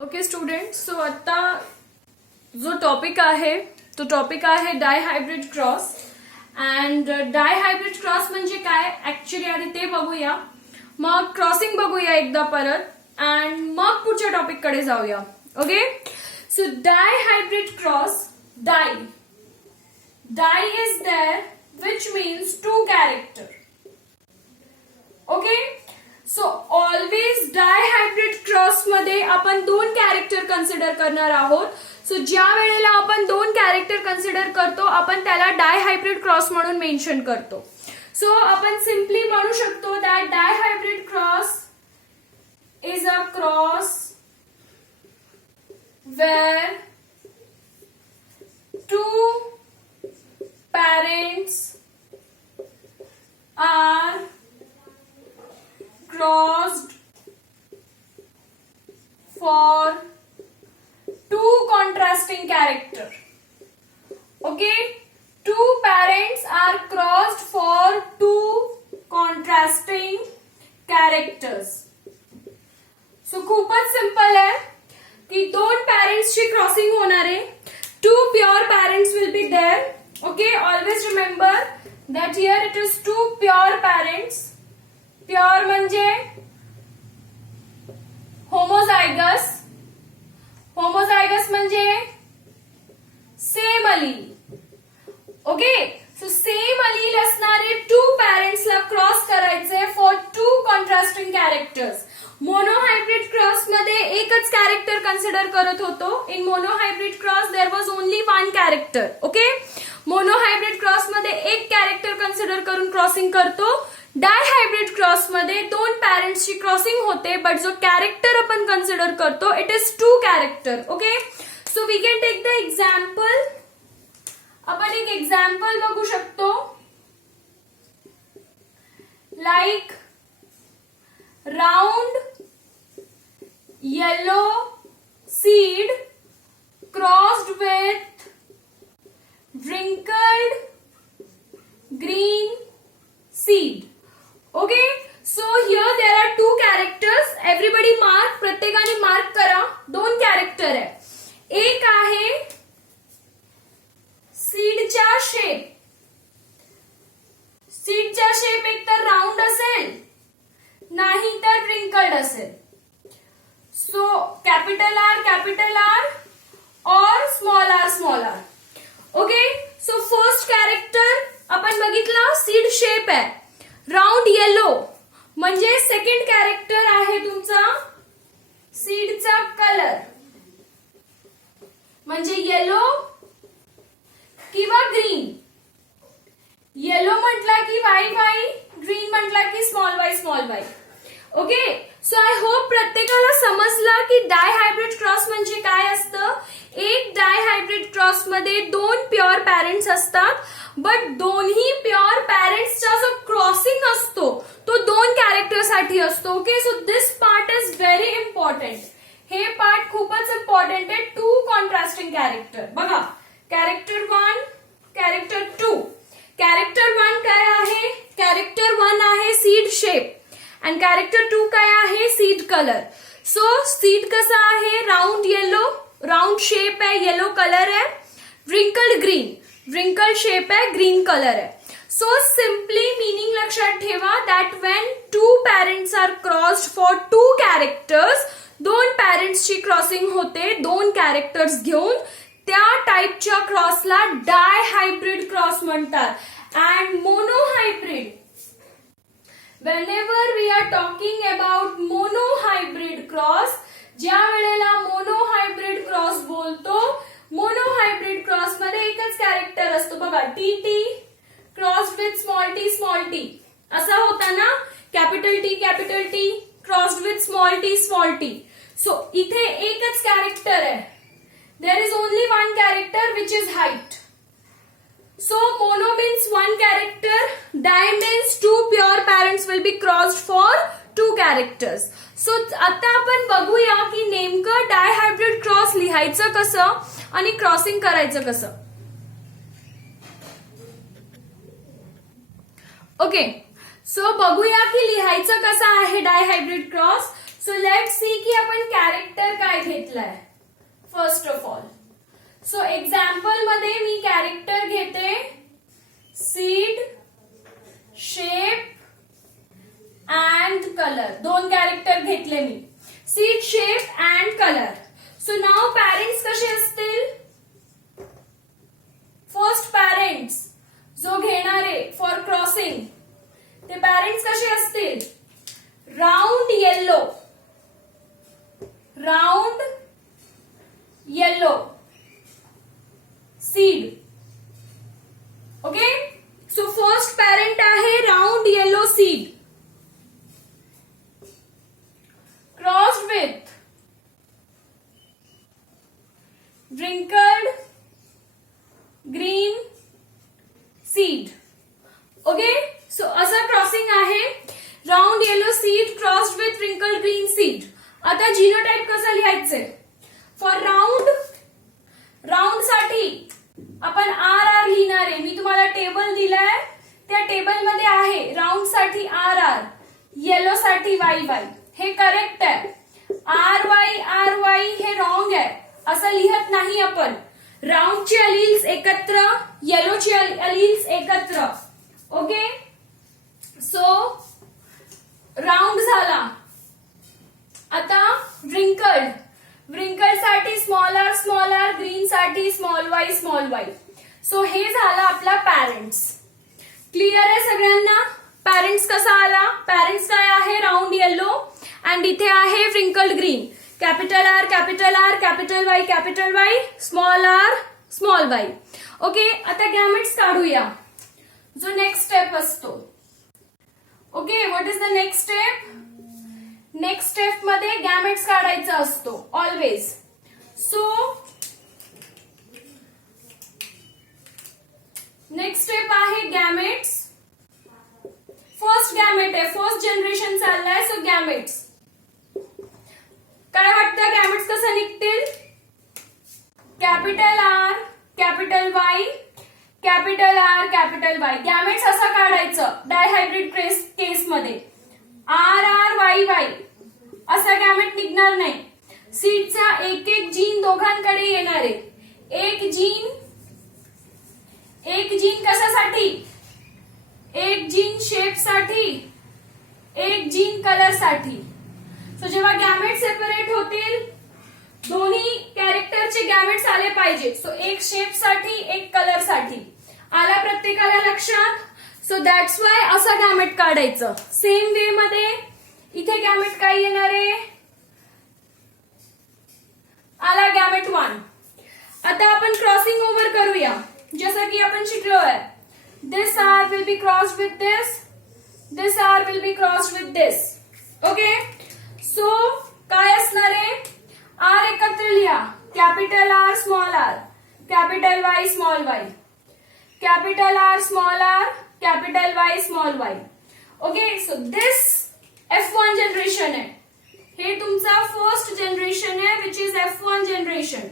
Okay student, so आता जो topic आहे तो टॉपिक आहे डायहायब्रिड क्रॉस. अँड डायहायब्रिड क्रॉस म्हणजे काय ऍक्च्युली आधी ते बघूया, मग क्रॉसिंग बघूया एकदा परत, अँड मग पुढच्या टॉपिक कडे जाऊया. Okay, so dihybrid cross, di is there which means two character. Okay, so always dihybrid cross मध्ये आपण दोन कॅरेक्टर कन्सिडर करणार आहोत. सो ज्या वेळेला आपण दोन कॅरेक्टर कन्सिडर करतो आपण त्याला डायहायब्रिड क्रॉस म्हणून मेन्शन करतो. सो आपण सिम्पली म्हणू शकतो that dihybrid cross is a cross where two parents are crossed for two contrasting character. Okay, two parents are crossed for two contrasting characters. So खूपच simple आहे की दोन parents ची क्रॉसिंग होणार आहे. Two pure parents will be there. Okay, always remember that here it is two pure parents. Pure म्हणजे homozygous, homozygous म्हणजे same allele. Okay, so same allele असणारे टू पॅरेंट्सला क्रॉस करायचे for two contrasting characters. Monohybrid cross मध्ये एकच character consider करत होतो. In monohybrid cross there was only one character. Okay, monohybrid cross मध्ये एक कॅरेक्टर कन्सिडर करून क्रॉसिंग करतो. डायहायब्रिड क्रॉस मध्ये दोन पॅरेंट्सची क्रॉसिंग होते, बट जो कॅरेक्टर आपण कन्सिडर करतो it is two character. Okay, so we can take the example. आपण एक एक्झाम्पल बघू शकतो, like round yellow seed crossed with wrinkled green seed. Okay, so here there are two characters. Everybody mark, प्रत्येकाने mark करा. दोन character आहे. एक आहे सीडच्या शेप. सीडच्या शेप एक तर राउंड असेल नाही तर wrinkled असेल. सो कॅपिटल आर और small R. Okay, so first character आपण बघितलं सीड शेप आहे, राउंड येलो म्हणजे सेकंड कॅरेक्टर आहे तुमचा सीडचा कलर म्हणजे येलो किंवा ग्रीन. येलो म्हटला की वाई, ग्रीन म्हटला की small Y. Okay, so I hope प्रत्येकाला समजलं की डायहायब्रिड क्रॉस म्हणजे काय असतं. एक डायहायब्रिड क्रॉस मध्ये दोन प्युअर पॅरेंट्स असतात, बट दोन्ही प्युअर पॅरेंट्सचा जो क्रॉसिंग असतो तो दोन कॅरेक्टर साठी असतो. Okay, so this part is very important. हे पार्ट खूपच इम्पॉर्टंट आहे. टू कॉन्ट्रास्टिंग कॅरेक्टर बघा, character one, character two. Character one काय आहे, कॅरेक्टर वन आहे seed shape and character two काय आहे सीड कलर. सो सीड कसा आहे, राउंड येलो, राउंड शेप आहे, येलो कलर आहे. wrinkled ग्रीन, wrinkled शेप आहे, ग्रीन कलर आहे. सो सिम्पली मीनिंग लक्षात ठेवा that when two parents are crossed for two characters, दोन पॅरेंट्सची क्रॉसिंग होते दोन कॅरेक्टर्स घेऊन, त्या टाईपच्या क्रॉसला डायहायब्रिड क्रॉस म्हणतात. And monohybrid, whenever we are talking about monohybrid cross, ज्या वेळेला मोनोहायब्रिड क्रॉस बोलतो, मोनोहायब्रिड क्रॉस मध्ये एकच कॅरेक्टर असतो बघा, T crossed with small T असा होता ना, capital T crossed with small T. So इथे एकच कॅरेक्टर आहे, there is only one character which is height. So mono means one character, di means two pure parents will be crossed for two characters. So आता आपण बघूया की नेमकं डायहायब्रिड cross लिहायचं कसं आणि क्रॉसिंग करायचं कसं. ओके, सो बघूया की लिहायचं कसं आहे dihybrid cross. So let see की आपण कॅरेक्टर काय घेतलाय. First of all so example मध्ये मी कॅरेक्टर घेते सीड, शेप अँड कलर. दोन कॅरेक्टर घेतले मी, seed, shape and colour. So नाव पॅरेंट्स कसे असतील. फर्स्ट पॅरेंट्स जो घेणारे फॉर क्रॉसिंग ते पॅरेंट्स कसे असतील. Round yellow, round yellow seed. Okay, so first parent आहे round yellow seed crossed with wrinkled green seed. Okay, so असं क्रॉसिंग आहे. Round yellow seed crossed with wrinkled green seed. आता genotype कसं लिहायचंय. For round, round साठी आपण R R लिहिणार आहे. मी तुम्हाला टेबल दिलाय, त्या टेबल मध्ये आहे राउंड साठी आर आर, येलो साठी वाय वाय. हे करेक्ट आहे. आर वाय हे रॉंग आहे, असं लिहत नाही आपण. राउंडचे अलील्स एकत्र, येलोचे अलील्स एकत्र. ओके, सो राउंड झाला. आता wrinkled, wrinkled साठी स्मॉल आर, ग्रीन साठी स्मॉल वाय. सो हे झालं आपला पॅरेंट्स. क्लिअर आहे सगळ्यांना. पॅरेंट्स कसा आला. पॅरेंट्स काय आहे राउंड येलो अँड इथे आहे wrinkled green. Capital R, capital Y, small R, small Y. Okay, आता गॅमेट्स काढूया, जो नेक्स्ट स्टेप असतो. Okay, what is the next step. Next step मध्ये गॅमेट्स काढायचा असतो ऑलवेज. सो नेक्स्ट स्टेप आहे गॅमेट्स. फर्स्ट गॅमेट आहे, फर्स्ट जनरेशन चाललाय. सो गॅमेट्स काय वाटतं. गॅमेट्स कसं निघतील. Capital R, capital Y, capital R, capital Y. Gametes असं काढायचं डायहायब्रिड केस मध्ये. आर आर वाय वाय असा गॅमेट निघणार नाही. सीडचा एक एक जीन दोघांकडे येणार आहे. एक जीन कशासाठी. एक जीन शेप साठी, एक जीन कलर साठी. सो जेव्हा गॅमेट सेपरेट होतील, दोन्ही कॅरेक्टरचे गॅमेट्स आले पाहिजे. सो एक शेप साठी, एक कलर साठी. आला प्रत्येकाला लक्षात. सो दॅट्स वाय असं गॅमेट काढायचं. सेम वे मध्ये इथे गॅमेट काय येणार आहे. आला गॅमेट 1. आता आपण क्रॉसिंग ओव्हर करूया, जसं की आपण शिकलोय. This R will be crossed with this R will be crossed with this. Okay, so काय असणार आहे. आर एकत्र लिहा. Capital R, small R, capital Y, small Y, capital R, small R, capital Y, small Y. Okay, so this F1 generation आहे. हे तुमचा first generation आहे, which is F1 generation.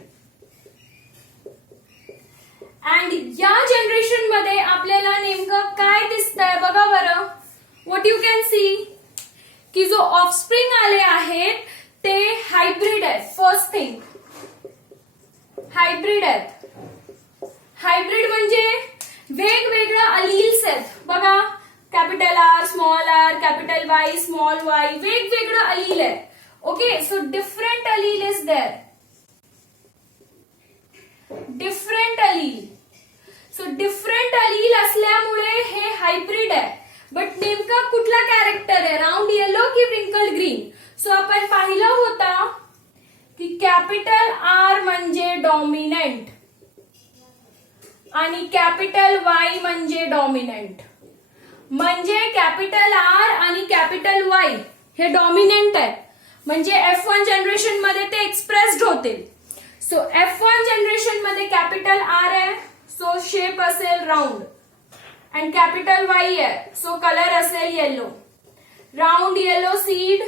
And या जनरेशन मध्ये आपल्याला नेमकं काय दिसतंय बघा बरं. व्हॉट यू कॅन सी की जो ऑफस्प्रिंग आले आहेत ते हायब्रिड आहेत. फर्स्ट थिंग हायब्रिड आहेत. हायब्रिड म्हणजे वेगवेगळ्या अलील्स आहेत बघा. Capital R, small R, capital Y, small Y, वेगवेगळं अलील आहे. Okay, so different allele is there. Different allele. So different allele असल्यामुळे हे हायब्रिड आहे. बट नेमका कुठला कॅरेक्टर आहे. राउंड येलो की wrinkled ग्रीन. सो आपण पाहिलं होता की कॅपिटल आर म्हणजे डॉमिनंट आणि कॅपिटल वाय म्हणजे डॉमिनंट. म्हणजे कॅपिटल आर आणि कॅपिटल वाय हे डॉमिनंट आहे. म्हणजे F1 जनरेशन मध्ये ते एक्सप्रेस्ड होतील. सो F1 जनरेशन मध्ये कॅपिटल आर आहे, सो शेप असेल राउंड. अँड कॅपिटल वाय आहे, सो कलर असेल yellow. Round yellow seed,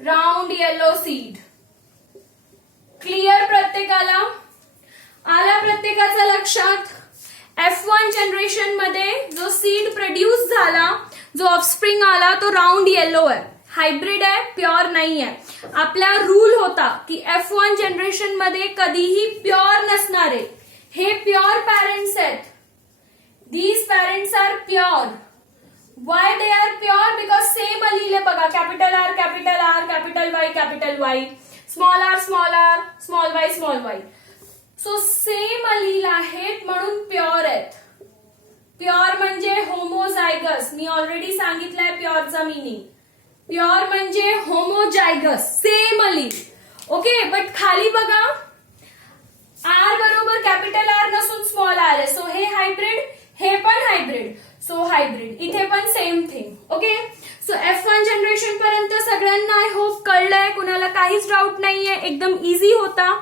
round yellow seed. Clear प्रत्येकाला. आला प्रत्येकाच्या लक्षात. F1 जनरेशन मध्ये जो सीड प्रोड्यूस झाला, जो ऑफस्प्रिंग आला तो राउंड येलो आहे. हायब्रिड आहे, प्युअर नाही आहे. आपला रूल होता की F1 जनरेशन मध्ये कधीही प्युअर नसणारे. हे प्युअर पॅरेंट्स आहेत. These parents are pure. Why they are pure? Because same लिहिले बघा, capital R capital R, capital Y, small R small Y. So same allele आहेत म्हणून प्युअर आहेत. प्युअर म्हणजे होमोजायगस. मी ऑलरेडी सांगितलंय प्युअरचा मिनिंग. प्युअर म्हणजे होमोजायगस, सेम अलील. ओके, बट खाली बघा, आर बरोबर कॅपिटल आर नसून स्मॉल आर आहे. सो हे हायब्रिड, हे पण हायब्रिड. So hybrid. इथे पण same thing. Okay, so F1 generation पर्यंत सगळ्यांना आय होप कळलंय. कुणाला काहीच डाऊट नाहीये, एकदम इझी होता.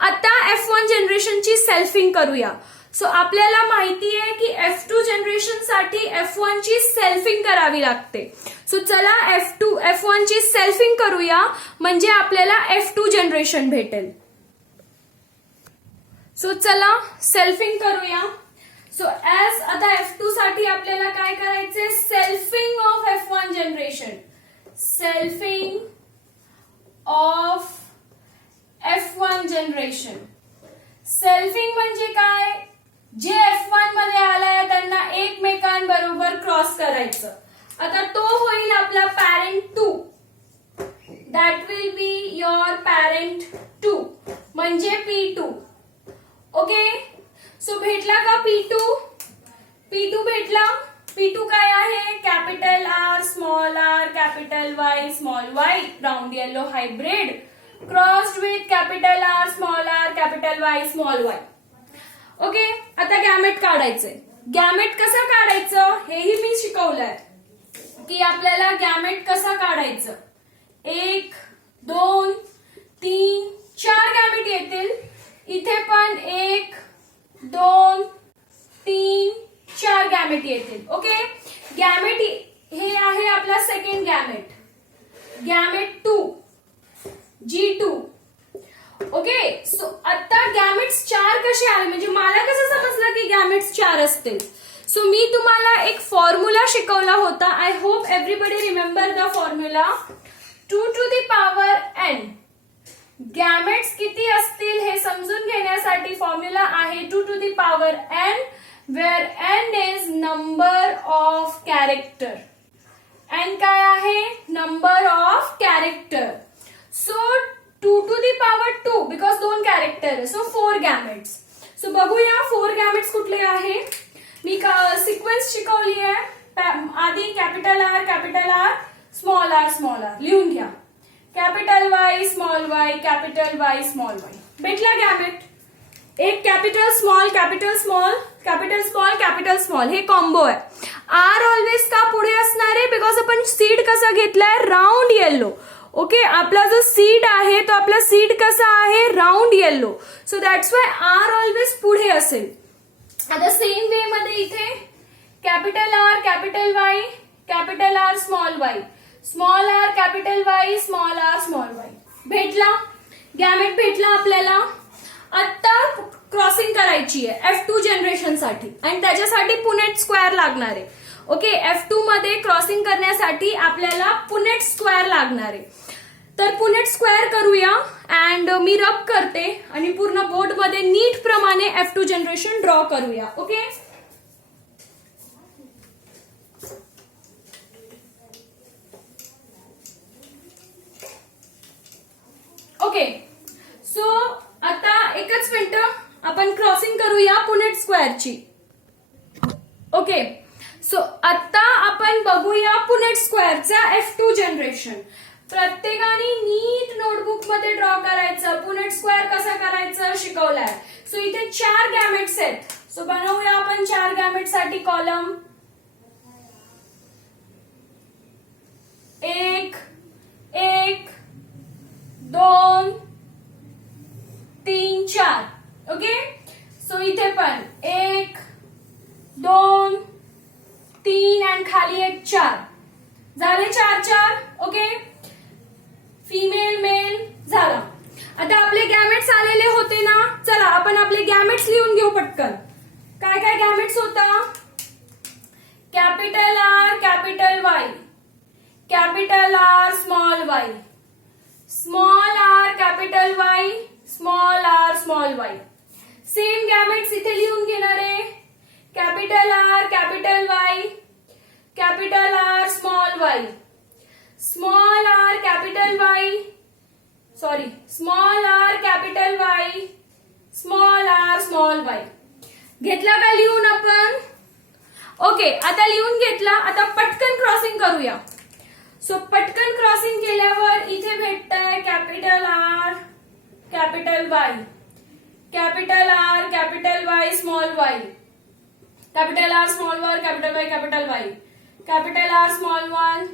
आता F1 जनरेशनची सेल्फिंग करूया. सो आपल्याला माहिती आहे की F2 जनरेशन साठी F1 ची सेल्फिंग करावी लागते. सो चला F1 ची सेल्फिंग करूया, म्हणजे आपल्याला F2 जनरेशन भेटेल. सो चला सेल्फिंग करूया. सो आता F2 साठी आपल्याला काय करायचंय? Selfing of F1 generation. Selfing of F1 generation. Selfing म्हणजे काय? जे F1 मध्ये आलाय त्यांना एकमेकांबरोबर क्रॉस करायचं. आता तो होईल आपला parent 2. That will be your parent 2 म्हणजे P2. ओके, सो भेटला का P2? P2 भेटला. P2 काय आहे? Capital R capital Y small Y, round yellow hybrid crossed with capital R capital Y small Y. Okay, आता गॅमेट काढायचंय. Gamete कसं काढायचं हेही मी शिकवलंय की आपल्याला गॅमेट कसं काढायचं. 1 2 3 4 गॅमेट येतील. इथे पण 1 2 3 4 गॅमेट येतील. ओके, गॅमेट हे आहे आपला second gamete. Gamete 2 G2. Okay, so आता गॅमेट्स 4 कसे आले, म्हणजे मला कसं समजलं की गॅमेट्स 4 असतील. सो मी तुम्हाला एक फॉर्म्युला शिकवला होता. I hope everybody remember the formula. 2 to the power n. Gametes किती असतील हे समजून घेण्यासाठी फॉर्म्युला आहे 2 to the power n, where n is number of character. n काय आहे? Number of character. So 2 to the power 2 because 2 character. So 4 gametes. So बघूया 4 gametes कुठले आहे. मी सिक्वेन्स शिकवली आहे. आधी कॅपिटल आर स्मॉल आर लिहून घ्या. कॅपिटल वाय स्मॉल वाय भेटला गॅमेट. एक कॅपिटल स्मॉल कॅपिटल स्मॉल हे कॉम्बो आहे. आर ऑलवेज का पुढे असणार आहे? बिकॉज आपण सीड कसा घेतलाय? Round yellow. ओके, आपला जो सीड आहे तो आपला सीड कसा आहे? Round yellow. So that's Y R always पुढे असेल. आता सेम वे मध्ये इथे capital R capital R small R capital Y small Y भेटला. गॅमेट भेटला आपल्याला. आता क्रॉसिंग करायची आहे F2 जनरेशन साठी आणि त्याच्यासाठी पुनेट स्क्वेअर लागणार आहे. ओके, F2 मध्ये क्रॉसिंग करण्यासाठी आपल्याला पुनेट स्क्वेअर लागणार आहे. तर पुनेट स्क्वेअर करूया. अँड मी रब करते आणि पूर्ण बोर्ड मध्ये नीट प्रमाणे F2 जनरेशन ड्रॉ करूया. Okay, okay. सो आता एकच मिनिट आपण क्रॉसिंग करूया पुनेट स्क्वेअरची. ओके, सो आता आपण बघूया पुनेट स्क्वेअरचा F2 जनरेशन. प्रत्येकाने नीट नोटबुक मध्ये ड्रॉ करायचं. पुनेट स्क्वेअर कसं करायचं शिकवलंय. सो इथे 4 गॅमेट्स आहेत. सो बनवूया आपण 4 गॅमेट साठी कॉलम. 1 1 2 3 4. ओके, सो इथे पण 1 2 3 अँड खाली एक 4 झाले. 4 ओके, फिमेल मेल झाला. आता आपले गॅमेट्स आलेले होते ना. चला आपण आपले गॅमेट्स लिहून घेऊ पटकन. काय काय गॅमेट्स होता? Capital R capital Y capital R, small y. Small r, capital Y, small r, small y. Same gametes इथे लिहून घेणार आहे. Capital R, capital Y, capital R, small Y, small R, capital Y, sorry small R, capital Y, small R, small Y. घेतला का लिहून आपण? Okay, आता लिहून घेतला. आता पटकन क्रॉसिंग करूया. सो पटकन क्रॉसिंग केल्यावर इथे भेटतंय capital R, capital Y, capital R, capital Y, small Y, capital R, small Y, capital Y, capital Y, capital R, small one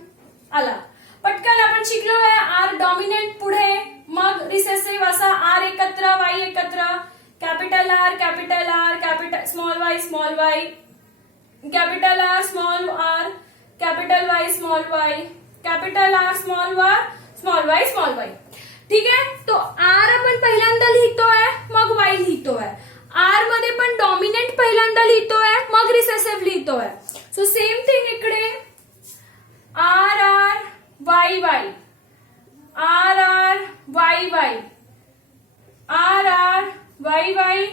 आला. पटकन आपण शिकलोय आर डॉमिनेंट पुढे, मग रिसेसिव्ह असा आर एकत्र, वाय एकत्र, capital R, capital small Y, capital R, small R, capital Y, small Y, capital R, small Y, small Y. ठीक आहे. तो आर आपण पहिल्यांदा लिहितोय, मग वाय लिहितोय. आर मध्ये पण डॉमिनेंट पहिल्यांदा लिहितोय, मग रिसेसिव्ह लिहितोय. सो सेम थिंग इकडे R R Y Y, R R Y Y, R R Y Y,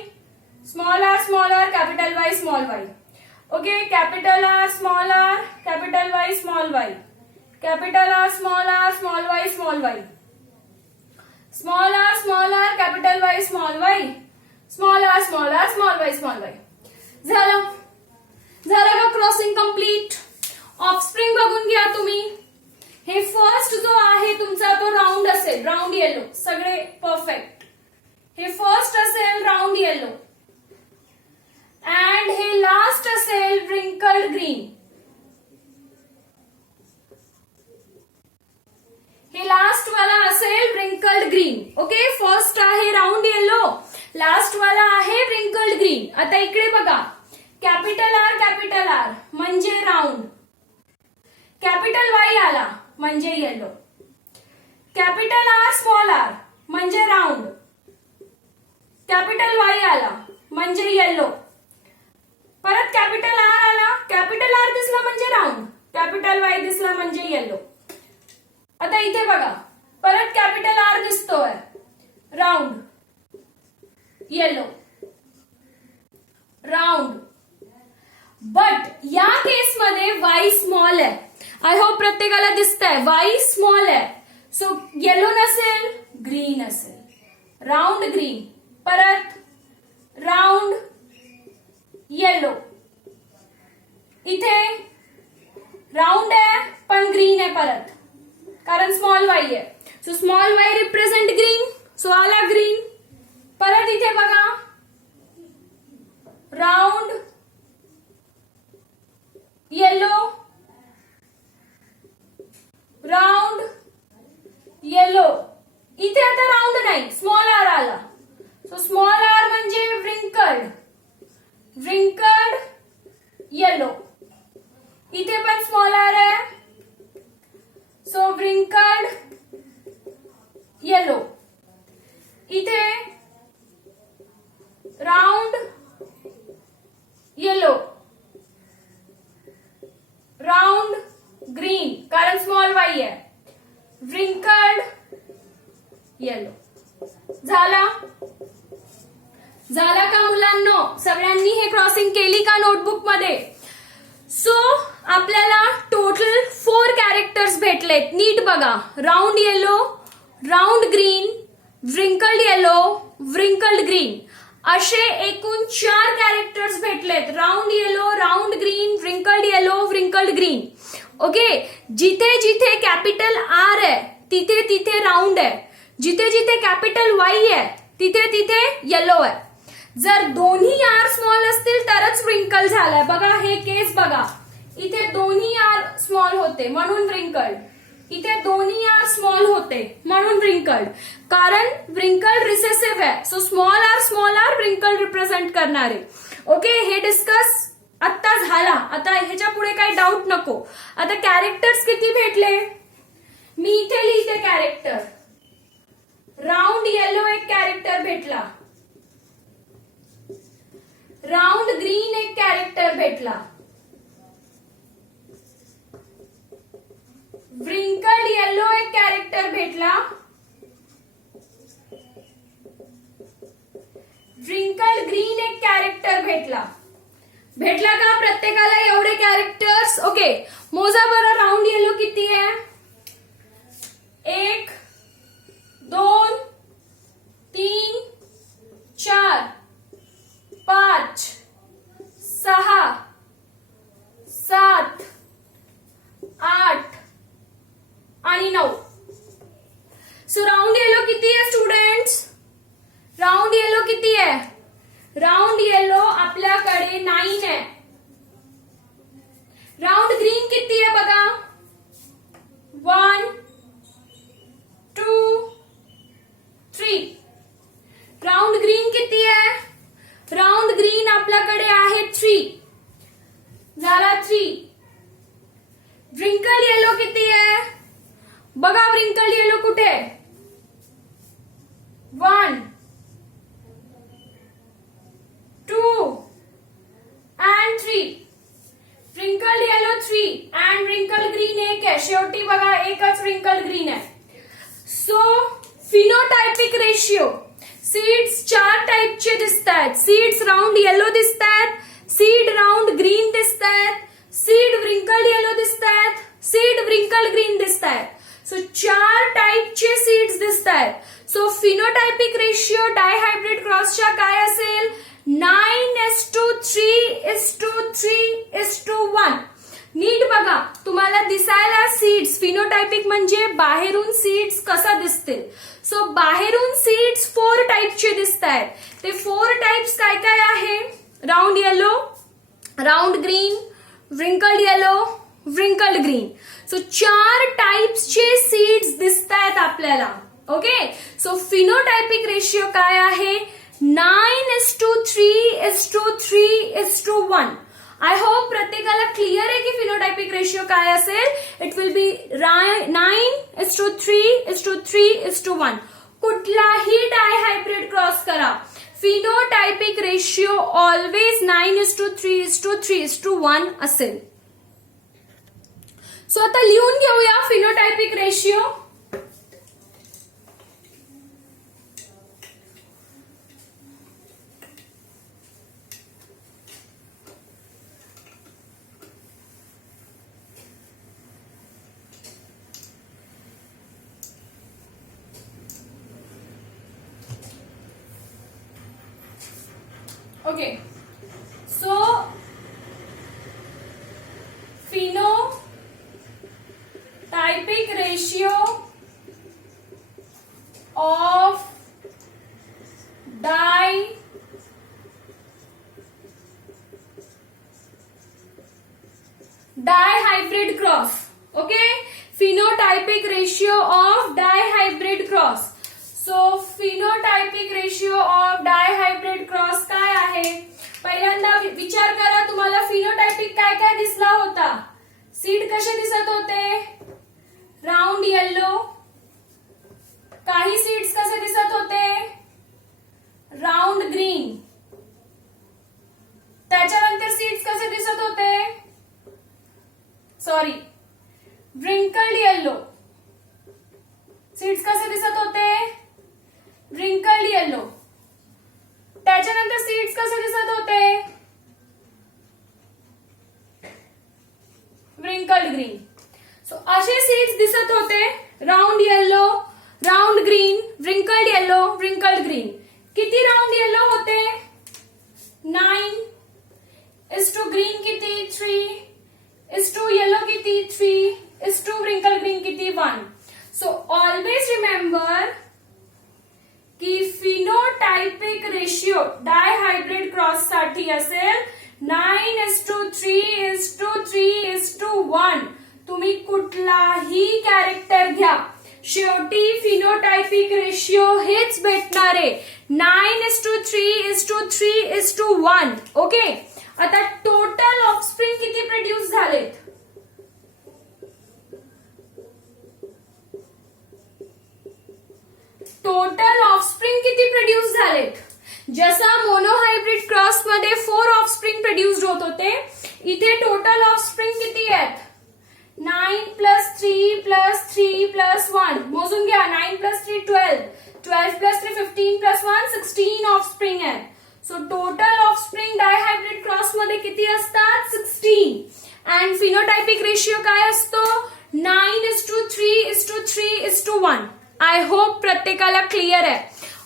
small R, capital Y, small Y. Okay, capital R, capital Y, small Y, capital R, small Y, small Y, small R, capital Y, small Y, small R, small Y, small Y. झालं का crossing complete? Offspring बघून घ्या तुम्ही. हे first जो आहे तुमचा तो राऊंड असेल, राऊंड येलो, सगळे परफेक्ट. हे फर्स्ट असेल राऊंड येलो अँड हे लास्ट असेल व्रिंकल्ड ग्रीन. हे लास्ट वाला असेल व्रिंकल्ड ग्रीन. ओके, फर्स्ट आहे राऊंड येलो, लास्ट वाला आहे व्रिंकल्ड ग्रीन. आता इकडे बघा, कॅपिटल आर म्हणजे राऊंड, कॅपिटल वाय आला म्हणजे yellow, capital R, small R म्हणजे राऊंड, कॅपिटल वाय आला म्हणजे येलो, परत कॅपिटल आर आला, कॅपिटल आर दिसला म्हणजे राऊंड, कॅपिटल वाय दिसला म्हणजे येलो. आता इथे बघा, परत कॅपिटल आर दिसतोय, राऊंड, येलो, राऊंड. बट या केसमध्ये वाय स्मॉल आहे. आय होप प्रत्येकाला दिसतंय वाय स्मॉल आहे. सो येलो नसेल, ग्रीन असेल, राऊंड ग्रीन, परत राऊंड येलो. इथे राऊंड आहे पण ग्रीन आहे परत, कारण स्मॉल वाय आहे. So small Y represent green, so आला ग्रीन. परत इथे बघा, राऊंड येलो, राऊंड येलो. इथे आता राऊंड नाही, स्मॉल आर आला. सो स्मॉल आर म्हणजे व्रिंकल्ड, व्रिंकल्ड येलो. इथे पण स्मॉल आर आहे, सो व्रिंकल्ड येलो. इथे राऊंड येलो, राऊंड ग्रीन कारण स्मॉल वाय आहे, व्रिंकल्ड येलो. झाला का मुलांनो? सगळ्यांनी हे क्रॉसिंग केली का नोटबुक मध्ये? सो आपल्याला टोटल 4 कॅरेक्टर्स भेटलेत. नीट बघा, round yellow, round green, wrinkled yellow, wrinkled green, असे एकूण 4 कॅरेक्टर्स भेटलेत. Round yellow, round green, wrinkled yellow, wrinkled green. Okay, जिथे जिथे कॅपिटल आर आहे तिथे तिथे राऊंड आहे, जिथे जिथे कॅपिटल वाय आहे तिथे तिथे येलो आहे. जर दोन्ही आर स्मॉल असतील तरच व्रिंकल झालाय. बघा हे केस बघा, इथे दोन्ही आर स्मॉल होते म्हणून व्रिंकल्ड, इथे दोन्ही आर स्मॉल होते म्हणून व्रिंकल्ड, कारण व्रिंकल्ड रिसेसिव्ह आहे. So small R wrinkled represent करणार आहे. ओके, हे डिस्कस आता झाला. आता ह्याच्या पुढे काही डाऊट नको. आता कॅरेक्टर्स किती भेटले? मी इथे लिहिते कॅरेक्टर. राऊंड येलो एक कॅरेक्टर भेटला, राऊंड ग्रीन एक कॅरेक्टर भेटला, व्रिंकल्ड येलो एक कॅरेक्टर भेटला, व्रिंकल्ड ग्रीन एक कॅरेक्टर भेटला का प्रत्येकाला एवढे कॅरेक्टर्स? ओके, मोजा बरं राऊंड येलो किती आहे? 1 2 3 4 5 6 7 8 आणि 9. सो राऊंड येलो किती आहे स्टुडंट्स? राऊंड येलो किती आहे? राऊंड येलो आपल्याकडे 9 आहे. राऊंड ग्रीन किती आहे बघा? 1 2 3. राऊंड ग्रीन किती आहे? राऊंड ग्रीन आपल्याकडे आहे 3. झाला 3. व्रिंकल येलो किती आहे? बघा व्रिंकल येलो कुठे आहे? 1 2 and 3. wrinkled yellow 3 and wrinkled green एक आहे. शेवटी बघा एकच wrinkled green आहे. सो फिनोटायपिक रेशिओ, सीड्स 4 टाइपचे दिसतात. सीड्स राऊंड येलो दिसतात, सीड राऊंड ग्रीन दिसतात, सीड wrinkled येलो दिसतात, सीड wrinkled green दिसतात. सो 4 टाइपचे सीड्स दिसतात. सो फिनोटायपिक रेशिओ डायहायब्रिड क्रॉसच्या काय असेल? 9:3:3:1. नीट बघा, तुम्हाला दिसायला सीड्स फिनोटायपिक म्हणजे बाहेरून सीड्स कसा दिसतील. सो बाहेरून सीड्स 4 टाइपचे दिसत आहेत. ते 4 टाइप्स काय काय आहे? Round yellow, round green, wrinkled yellow, wrinkled green. So 4 टाइप्सचे सीड्स दिसत आहेत आपल्याला. ओके, सो फिनोटायपिक रेशिओ काय आहे? 9:3:3:1. आय होप प्रत्येकाला क्लिअर आहे की फिनोटायपिक रेशिओ काय असेल. It will be 9:3:3:1. कुठलाही डायहायब्रिड क्रॉस करा, फिनोटायपिक रेशिओ ऑलवेज 9:3:3:1 असेल. सो आता लिहून घेऊया phenotypic ratio. Okay, so phenotypic ratio of dihybrid cross. Okay, phenotypic ratio of dihybrid cross. So phenotypic ratio of dihybrid cross काय आहे? पहिल्यांदा विचार करा, तुम्हाला फिनोटायपिक काय काय दिसला होता? सीड कसे दिसत होते? Round yellow. काही सीड्स कसे दिसत होते? Round green. त्याच्यानंतर सीड्स कसे दिसत होते? Sorry, wrinkled yellow. सीड्स कसे दिसत होते? wrinkled yellow. त्याच्यानंतर सीड्स कसे दिसत होते? wrinkled green. सो असे सीड्स दिसत होते. Round yellow, round green, wrinkled yellow, wrinkled green. किती राऊंड येलो होते? 9:3 ग्रीन किती? 3:2 येलो किती? 3:2 wrinkled ग्रीन किती? 1. सो ऑलवेज रिमेंबर की फिनोटायपिक रेशिओ डायहायब्रिड क्रॉस साठी असेल 9:3:3:1. तुम्ही कुठलाही कॅरेक्टर घ्या, शेवटी फिनोटायपिक रेशिओ हेच भेटणार आहे, 9:3:3:1. ओके, आता टोटल ऑफस्प्रिंग किती प्रोड्यूस झालेत? टोटल ऑफस्प्रिंग किती प्रोड्यूस झालेत? जसा मोनोहायब्रिड क्रॉस मध्ये 4 ऑफस्प्रिंग प्रोड्यूस्ड होत होते, इथे टोटल ऑफस्प्रिंग किती आहेत? 9 + 3 + वन 16 ऑफस्प्रिंग आहे. सो टोटल ऑफस्प्रिंग डायहायब्रिड क्रॉस मध्ये किती असतात? 16. अँड फिनोटायपिक रेशिओ काय असतो? 9:3:3:1. आय होप प्रत्येकाला क्लिअर आहे.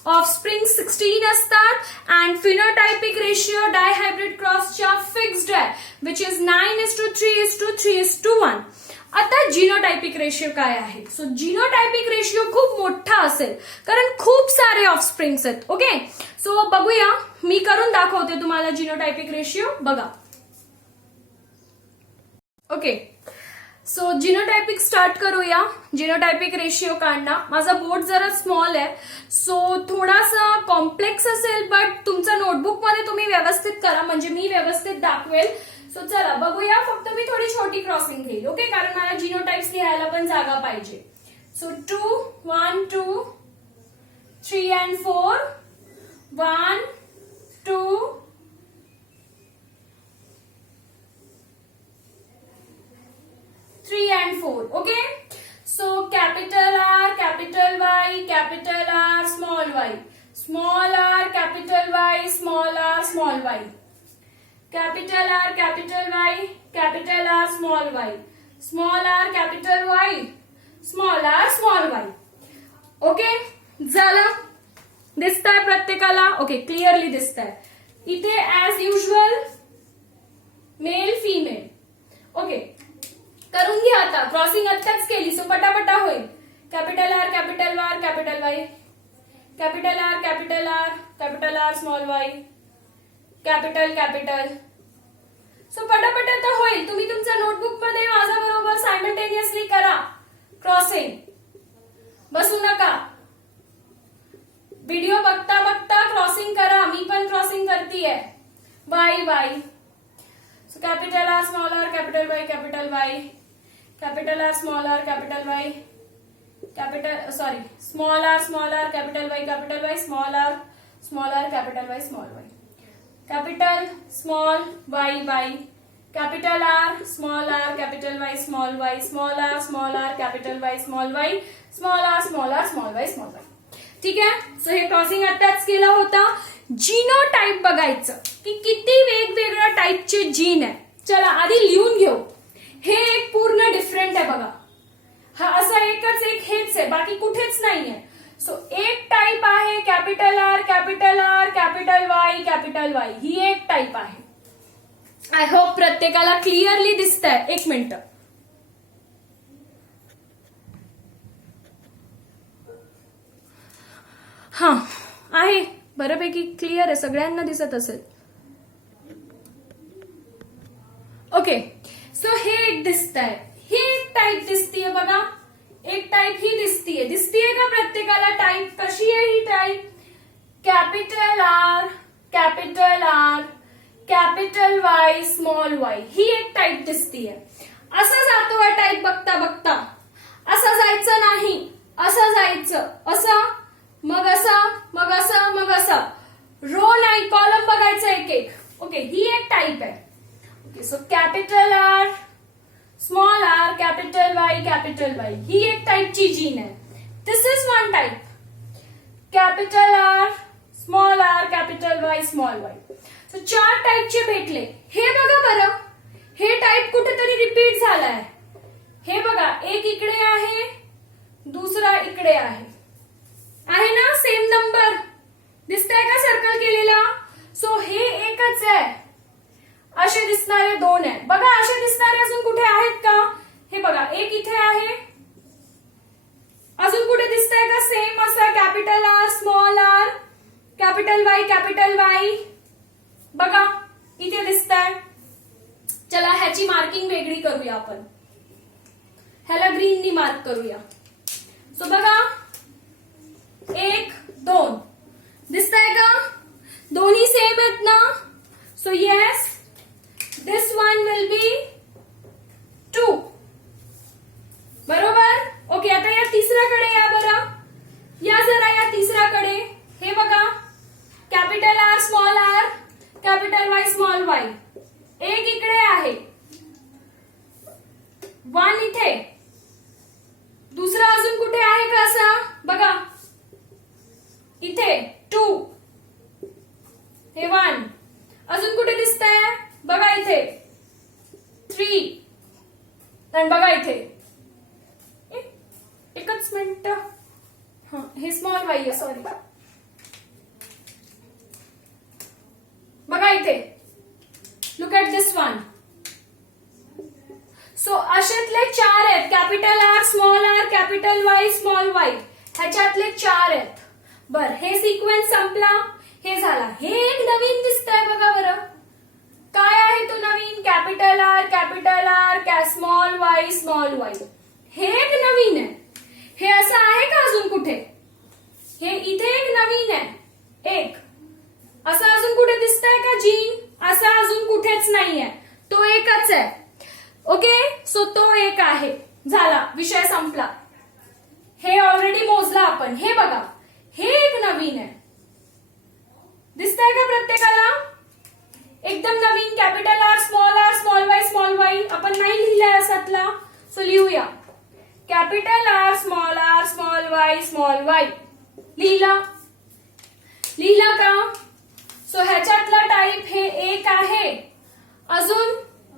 ऑफस्प्रिंग 16 असतात अँड फिनोटायपिक रेशिओ डायहायब्रिड क्रॉसच्या फिक्स्ड आहे, विच इज 9:3:3:1. आता जिनोटायपिक रेशिओ काय आहे? सो जिनोटायपिक रेशिओ खूप मोठा असेल कारण खूप सारे ऑफस्प्रिंग्स आहेत. ओके, सो बघूया, मी करून दाखवते तुम्हाला जिनोटायपिक रेशिओ. बघा. ओके, सो जिनोटायपिक स्टार्ट करूया. जिनोटायपिक रेशिओ काढणं. माझा बोर्ड जरा स्मॉल आहे, सो थोडासा कॉम्प्लेक्स असेल, बट तुमच्या नोटबुकमध्ये तुम्ही व्यवस्थित करा, म्हणजे मी व्यवस्थित दाखवेल. सो चला बघूया. फक्त मी थोडी छोटी क्रॉसिंग घेईल. ओके, कारण मला जिनोटाइप्स लिहायला पण जागा पाहिजे. So 2, 1, 2, 3 and 4, 1, 2, 3 and 4. Okay, so capital R, capital Y, capital R, small y, small r, capital Y, small r, small y, capital R, capital Y, capital R, small y, small r, capital Y, small r, small y. Okay, झालं? दिसतंय प्रत्येकाला? Okay, clearly दिसतंय. इथे as usual male female. Okay, करून घ्या. आता crossing आत्ताच केली, सो पटापटा होईल. Capital R, capital R, capital Y, capital R, capital R, capital R, small Y, capital capital. So पटापटा तर होईल. तुम्ही तुमच्या नोटबुक मध्ये माझ्या बरोबर सायमल्टेनियसली करा क्रॉसिंग. बसू नका. व्हिडिओ बघता बघता क्रॉसिंग करा. मी पण क्रॉसिंग करतीये. Y Y. So capital R, small R, capital Y, capital Y, capital R, small r, capital Y, capital small r, capital Y, small r, capital Y, small y, capital small y, capital R, small r, capital Y, small y, small r, capital Y, small y, small r, small y, small y. ठीक आहे. So हे crossing आताच केलं होतं. Genotype बघायचं की किती वेगवेगळ्या टाइपचे जीन आहे. चला आधी लिहून घेऊ. हे एक पूर्ण डिफरंट आहे बघा. हा असा एकच एक हेच आहे, बाकी कुठेच नाहीये. सो एक टाइप आहे capital R, capital R, capital Y, capital Y. ही एक टाइप आहे. आय होप प्रत्येकाला क्लिअरली दिसतंय. एक मिनिट. हा आहे, बऱ्यापैकी क्लिअर आहे, सगळ्यांना दिसत असेल. ओके, सो हे एक दिसतंय. ही एक टाइप दिसतीये बघा. एक टाइप ही दिसतीये का प्रत्येकाला? टाइप कशी आहे ही type? Capital R, capital Y, small Y. ही एक टाइप दिसतीये. असं जातो हा टाइप बघता बघता. असं जायचं नाही, असं जायचं. असं, मग असं, मग असं, मग असं. रो नाही, कॉलम बघायचं एक एक. ओके, ही एक टाइप आहे. Okay, so capital R, small R, capital Y, ही एक टाइपची जीन आहे. This is one type. Capital R, small R, capital Y, small Y. So 4 टाइपचे भेटले. हे बघा बरं, हे टाइप कुठेतरी रिपीट झालाय. हे बघा, एक इकडे आहे, दुसरा इकडे आहे. आहे ना सेम नंबर? दिसतंय का सर्कल केलेला? सो हे एकच आहे. असे दिसणारे 2 आहेत बघा. असे दिसणारे अजून कुठे आहेत का? हे बघा, एक इथे आहे. अजून कुठे दिसतंय का सेम असा capital R, small R, capital Y? बघा, इथे दिसतंय. चला ह्याची मार्किंग वेगळी करूया आपण. ह्याला ग्रीननी मार्क करूया. सो बघा, 1, 2 दिसतंय का? दोन्ही सेम आहेत ना? So yes, this one will be 2. बरोबर? ओके, आता या तिसऱ्याकडे या बरं. या जरा या तिसऱ्याकडे. हे बघा, capital R, small R, capital Y, small Y. एक इकडे आहे, 1 इथे. दुसरा अजून कुठे आहे का असा? बघा, इथे 2, हे 1, अजून कुठे दिसतंय बघा इथे 3, आणि बघा इथे एकच मिनिट, हे स्मॉल वाई आहे, सॉरी, बघा इथे look at this one. So अशातले 4 आहेत, capital R small R capital Y small Y, ह्याच्यातले 4 आहेत. बर, हे सिक्वेन्स संपला, हे झाला. हे एक नवीन दिसतंय बघा बरं, काय आहे तो नवीन, कॅपिटल आर स्मॉल वाय, हे एक नवीन आहे. हे असं आहे का अजून कुठे, हे इथे एक नवीन आहे, एक असं अजून कुठे दिसतंय का जीन, असं अजून कुठेच नाहीये, तो एकच आहे. ओके, सो तो एक आहे, झाला, विषय संपला. हे ऑलरेडी मोजला आपण. हे बघा, हे एक नवीन आहे, दिसतंय का प्रत्येकाला, एकदम नवीन, कॅपिटल आर स्मॉल वाय आपण नाही लिहिलंय असातला, सो लिहूया कॅपिटल आर स्मॉल वाय, लिहिला का. सो ह्याच्यातला टाईप हे एक आहे. अजून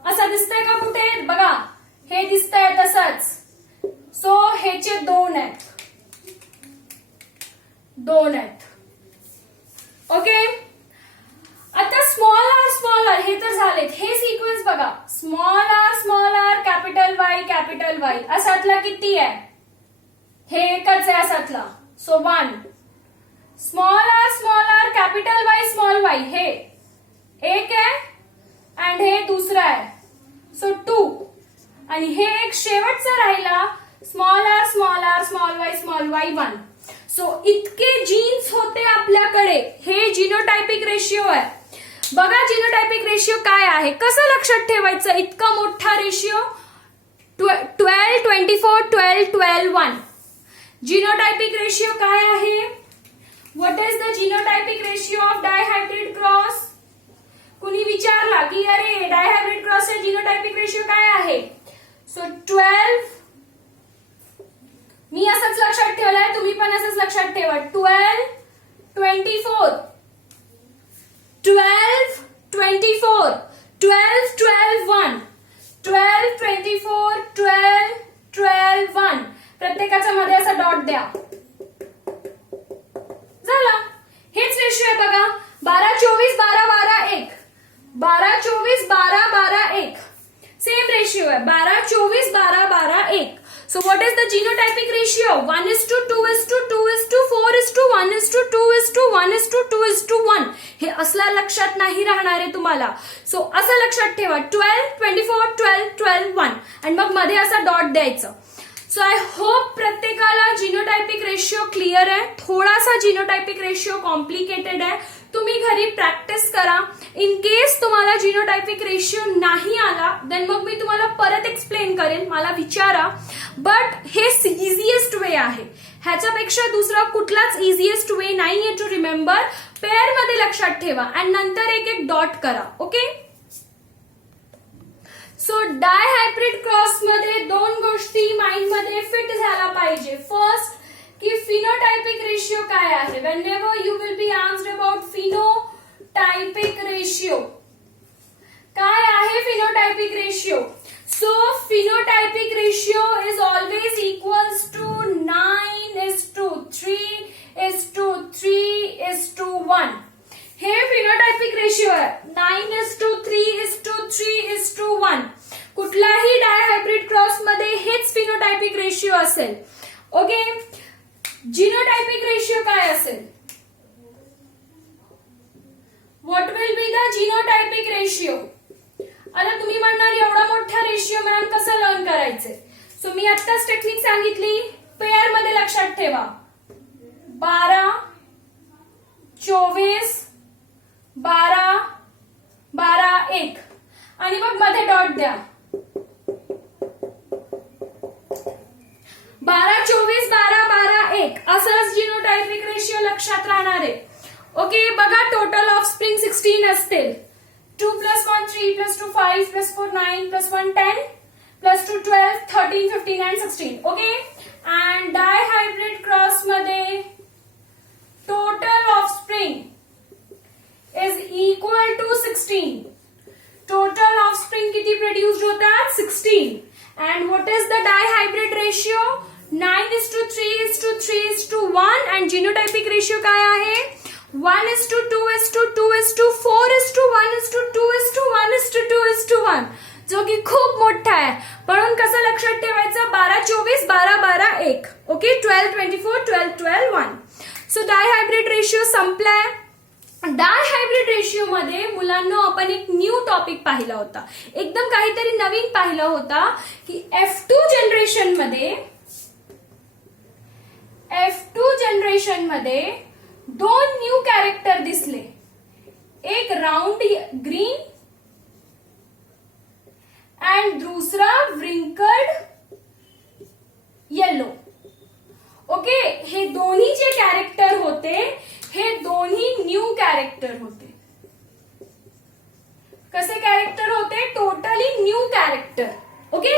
असं दिसतंय का कुठे, बघा हे दिसतंय तसंच. सो ह्याचे 2 आहेत. ओके, आता स्मॉल आर हे तर झालेत. हे सिक्वेन्स बघा, स्मॉल आर कॅपिटल वाय असातला किती आहे, हे एकच आहे असातला. So 1, small R capital Y हे एक आहे, अँड हे दुसरा आहे, सो 2, आणि हे एक शेवटचा राहिला स्मॉल वाय 1. सो इतके जीन्स होते आपल्याकडे. हे जिनोटायपिक रेशिओ आहे. बघा जिनोटायपिक रेशिओ काय आहे, कसं लक्षात ठेवायचं इतका मोठा रेशिओ, 12, 24, 12, 12, 1. जिनोटायपिक रेशिओ काय आहे, what is the genotypic ratio of dihybrid cross. कुणी विचारला की अरे डायहायब्रिड क्रॉसचे जिनोटायपिक रेशिओ काय आहे, सो 12, मी असंच लक्षात ठेवलंय, तुम्ही पण असंच लक्षात ठेवा, 12, 24, 12, 24, 12, 12, 1, 12, 24, 12, 12, 1. प्रत्येकाच्या मध्ये असा डॉट द्या, झाला. हेच रेशिओ आहे बघा, 12, 24, 12, 12, 1, 12, 24, 12, 12, 1. सेम रेशिओ आहे, 12, 24, 12, 12, 1. So what is the genotypic ratio? 1:2:4:1:1:2:1. हे असला लक्षात नाही राहणार आहे तुम्हाला. सो असं लक्षात ठेवा, 12, 24, 12, 12, 1, आणि मग मध्ये असा डॉट द्यायचं. सो आय होप प्रत्येकाला जिनोटायपिक रेशिओ क्लिअर आहे. थोडासा जिनोटायपिक रेशिओ कॉम्प्लिकेटेड आहे, तुम्ही घरी प्रॅक्टिस करा. इन केस तुम्हाला जिनोटायपिक रेशिओ नाही आला देन मग मी तुम्हाला परत एक्सप्लेन करेन, मला विचारा. बट हे इझिएस्ट वे आहे, ह्याच्यापेक्षा दुसरा कुठलाच इझिएस्ट वे नाहीये टू रिमेंबर. पेअर मध्ये लक्षात ठेवा आणि नंतर एक एक डॉट करा. ओके, सो डायहायब्रिड क्रॉस मध्ये 2 गोष्टी माइंड मध्ये फिट झाला पाहिजे. फर्स्ट की फिनोटायपिक रेशिओ काय आहे. Whenever you will be asked about phenotypic ratio, काय आहे phenotypic ratio. So phenotypic ratio is always equals to 9:3:3:1. हे फिनोटायपिक रेशिओ आहे, 9:3:3:1. कुठलाही डायहायब्रिड क्रॉस मध्ये हेच फिनोटायपिक रेशिओ असेल. ओके, जिनोटायपिक रेशिओ काय असेल, what will be the genotypic ratio. आता तुम्ही म्हणणार एवढा मोठा रेशिओ मॅम कसं लर्न करायचे. सो मी आत्ताच टेक्निक सांगितली, पेअर मध्ये लक्षात ठेवा, 12, 24, 12, 12, 1, आणि मग मध्ये डॉट द्या. 12, 24, 12, 12, 1 असंच जिनोटायपिक रेशिओ लक्षात राहणार आहे. ओके, बघा टोटल ऑफस्प्रिंग 16 असतील. 2 + 1 3 + 2 5 + 4 9 + 1 10 + 2 12 13 15 and 16. ओके, अँड डायहायब्रिड क्रॉस मध्ये टोटल ऑफस्प्रिंग 16. Total offspring किती produced होतात? 16. And what is the dihybrid ratio? 9:3:3:1 and genotypic ratio काय आहे? 1:2:2:4:1:1:2:1 जो की खूप मोठा आहे. म्हणून कसं लक्षात ठेवायचं? 12:24 12:12:1. ओके, 12:24 12:12:1. सो डायहायब्रिड रेशिओ संपलाय. डायहायब्रिड रेशिओ मध्ये मुलांना आपण एक न्यू टॉपिक पाहिला होता, एकदम काहीतरी नवीन पाहिला होता की F2 जनरेशन मध्ये दोन न्यू कॅरेक्टर दिसले. एक राउंड ग्रीन अँड दुसरा व्रिंकल्ड येलो. ओके, हे दोन्ही जे कॅरेक्टर होते हे दोन्ही न्यू कॅरेक्टर होते. कसे कॅरेक्टर होते? Totally new character. Okay,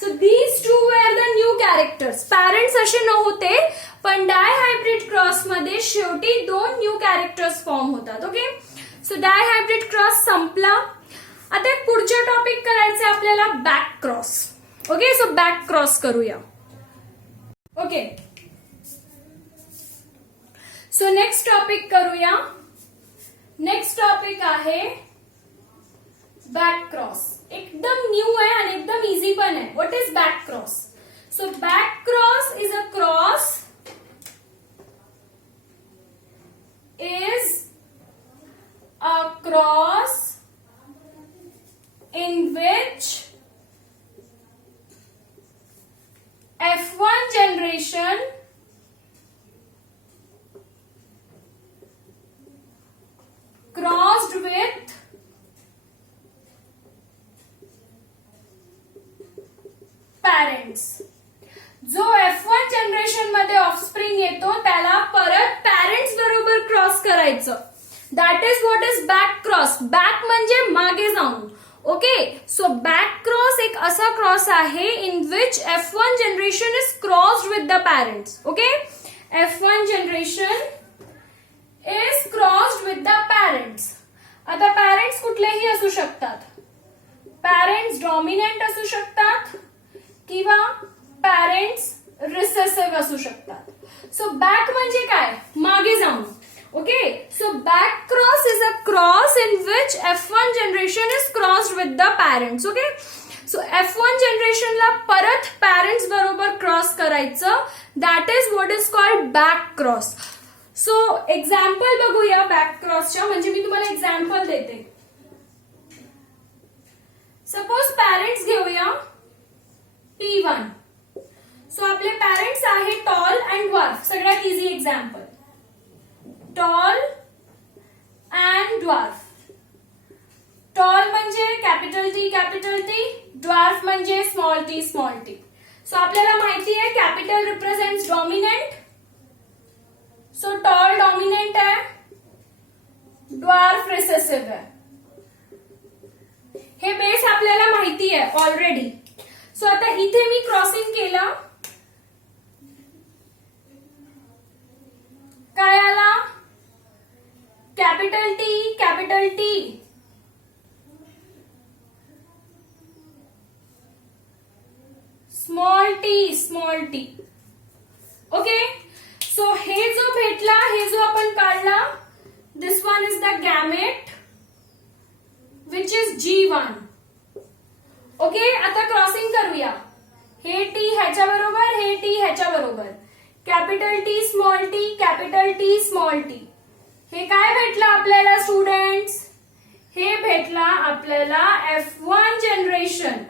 so these two were the new characters. Parents असे नव्हते, पण डायहायब्रिड क्रॉस मध्ये शेवटी दोन न्यू कॅरेक्टर्स फॉर्म होतात. ओके, सो डायहायब्रिड क्रॉस संपला. आता एक पुढचे टॉपिक करायचे आपल्याला back cross. Okay, so back cross करूया. ओके, सो नेक्स्ट टॉपिक करूया. नेक्स्ट टॉपिक आहे बॅक क्रॉस. एकदम न्यू आहे आणि एकदम इझी पण आहे. What is back cross? So back cross is a cross in which F1 generation crossed with parents. जो F1 जनरेशन मध्ये ऑफस्प्रिंग येतो त्याला परत पॅरेंट्स बरोबर क्रॉस करायचं. That is what is back cross. Back म्हणजे मागे जाऊन. ओके, सो बॅक क्रॉस एक असा क्रॉस आहे in which F1 generation is crossed with the parents. Okay, F1 generation is crossed with the parents. आता parents कुठलेही असू शकतात. पॅरेंट्स डॉमिनंट असू शकतात किंवा पॅरेंट्स रिसेसिव्ह असू शकतात. सो बॅक म्हणजे काय? मागे जाऊन. Okay, so back cross is a cross in which F1 generation is crossed with the parents. Okay, so F1 generation ला परत parents बरोबर क्रॉस करायचं. That is what is called back cross. So example बघूया back crossच्या. म्हणजे मी तुम्हाला example देते. Suppose parents घेऊया T1. So आपले parents आहे tall and dwarf. सगळ्यात easy example. Tall and dwarf. Tall म्हणजे कॅपिटल टी, ड्वार्फ म्हणजे स्मॉल टी. सो आपल्याला माहिती आहे capital represents dominant. So tall dominant आहे, ड्वार्फ रिसेसिव्ह आहे. हे बेस आपल्याला माहिती आहे ऑलरेडी. सो आता इथे मी क्रॉसिंग केलं. काय आला? Capital T, small T. Okay, so हे जो भेटला, हे जो आपण काढला, this one is the gamete which is G1. Okay, आता क्रॉसिंग करूया. हे टी ह्याच्या बरोबर, हे टी ह्याच्या बरोबर. Capital T, small T, capital T, small T. हे काय भेटलं आपल्याला स्टुडंट्स? हे भेटला आपल्याला F1 जनरेशन.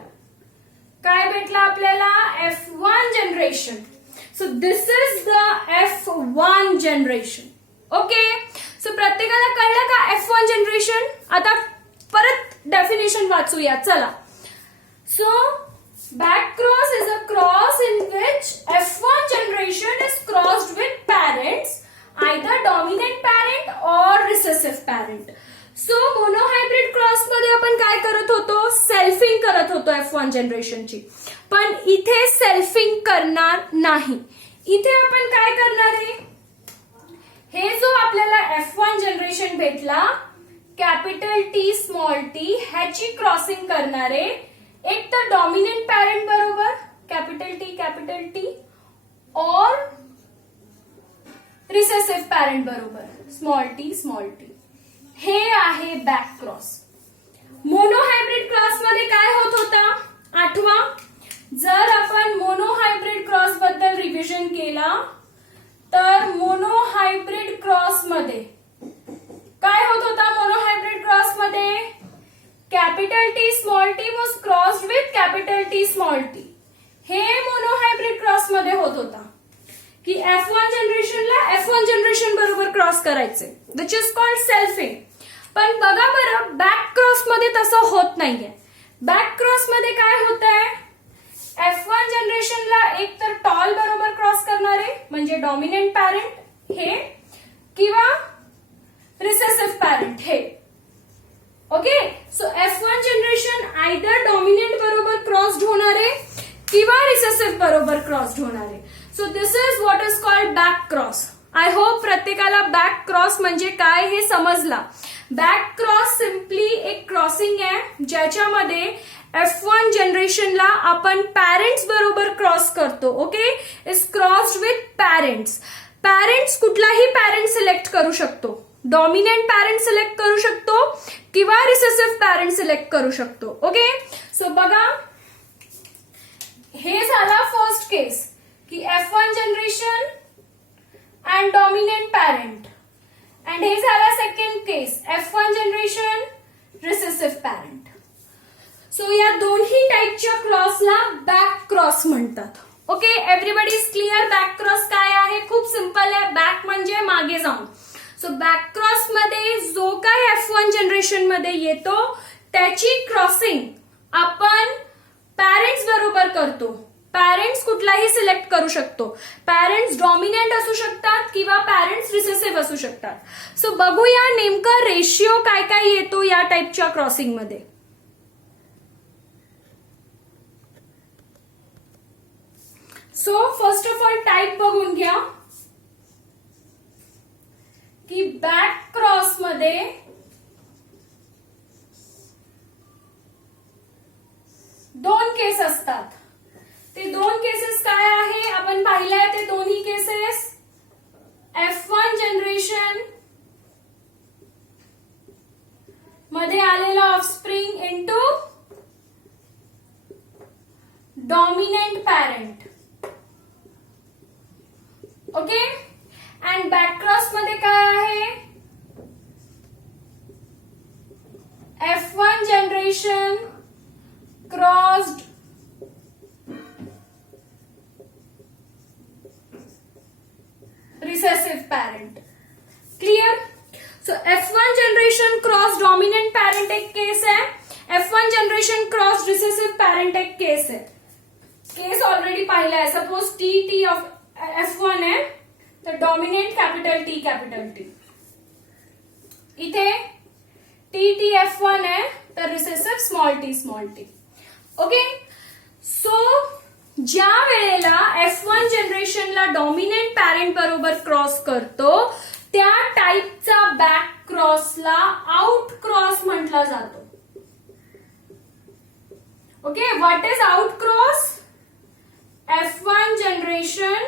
काय भेटला आपल्याला? F1 generation. So this is the F1 generation. Okay, so प्रत्येकाला कळलं का F1 जनरेशन? आता परत डेफिनेशन वाचूया. चला. So back cross is a cross in which F1 generation is crossed with parents, either dominant parent or recessive parent. So monohybrid cross मध्ये आपण काय करत होतो? सेल्फिंग करत होतो F1 जनरेशनची. पण इथे सेल्फिंग करणार नाही. इथे आपण काय करणार आहे? हे जो आपल्याला F1 जनरेशन भेटला कॅपिटल टी स्मॉल टी ह्याची क्रॉसिंग करणारे एक तर डॉमिनंट पॅरेंट बरोबर कॅपिटल टी और रिसेसिव्ह पॅरेंट बरोबर स्मॉल टी हे आहे बॅक क्रॉस. मोनोहायब्रिड क्रॉस मध्ये काय होत होता आठवा. जर आपण मोनोहायब्रिड क्रॉस बद्दल रिव्हिजन केला तर मोनोहायब्रिड क्रॉस मध्ये काय होत होता. मोनोहायब्रिड क्रॉस मध्ये capital T small T was crossed with capital T small T. हे मोनोहायब्रिड क्रॉस मध्ये होत होता की F1 जनरेशनला F1 जनरेशन बरोबर क्रॉस करायचे विच इज कॉल्ड सेल्फिंग. पण बघा बरं बॅक क्रॉस मध्ये तसं होत नाहीये. बॅक क्रॉस मध्ये काय होत आहे. F1 जनरेशनला एक तर टॉल बरोबर क्रॉस करणारे म्हणजे डॉमिनंट पॅरेंट हे किंवा रिसेसिव्ह पॅरेंट हे. Okay so F1 generation either dominant बरोबर क्रॉस्ड होणारे किंवा रिसेसिव्ह बरोबर क्रॉस्ड होणारे. So this is what is called back cross. I hope प्रत्येकाला बॅक क्रॉस म्हणजे काय हे समजला. बॅक क्रॉस सिम्पली एक क्रॉसिंग आहे ज्याच्यामध्ये F1 जनरेशनला आपण पॅरेंट्स बरोबर क्रॉस करतो. Okay is crossed with parents. Parents कुठलाही पॅरेंट सिलेक्ट करू शकतो. डॉमिनंट पॅरेंट सिलेक्ट करू शकतो किंवा रिसेसिव्ह पॅरेंट सिलेक्ट करू शकतो. ओके सो बघा हे झाला फर्स्ट केस की F1 generation and dominant parent and हे झाला सेकंड केस F1 generation recessive parent. So या दोन्ही टाईपच्या क्रॉसला बॅक क्रॉस म्हणतात. Okay everybody is clear. Back cross काय आहे. खूप सिंपल आहे. बॅक म्हणजे मागे जाऊन. सो बॅक क्रॉस मध्ये जो काय F1 जनरेशन मध्ये येतो त्याची क्रॉसिंग आपण पॅरेंट्स बरोबर करतो. पॅरेंट्स कुठलाही सिलेक्ट करू शकतो. पॅरेंट्स डॉमिनंट असू शकतात किंवा पॅरेंट्स रिसेसिव्ह असू शकतात. सो बघूया नेमकं रेशिओ काय काय येतो या टाईपच्या क्रॉसिंग मध्ये. So first of all type बघून घ्या की बॅक क्रॉस मध्ये दोन केस असतात. ते दोन केसेस काय आहे आपण पाहिलंय. ते दोन्ही केसेस F1 जनरेशन मध्ये आलेला offspring into dominant parent. Okay and back cross मध्ये काय आहे F1 generation crossed recessive parent. Clear. So F1 generation cross dominant parent एक केस आहे. F1 generation cross recessive parent एक केस आहे. केस ऑलरेडी पाहिला आहे. सपोज टी ऑफ F1 आहे तर डॉमिनंट कॅपिटल टी. इथे टी F1 आहे तर recessive small T. Okay so ज्या वेळेला F1 जनरेशनला डॉमिनंट पॅरेंट बरोबर क्रॉस करतो त्या टाईपचा बॅक क्रॉसला आउट क्रॉस म्हटला जातो. Okay what is out cross. F1 generation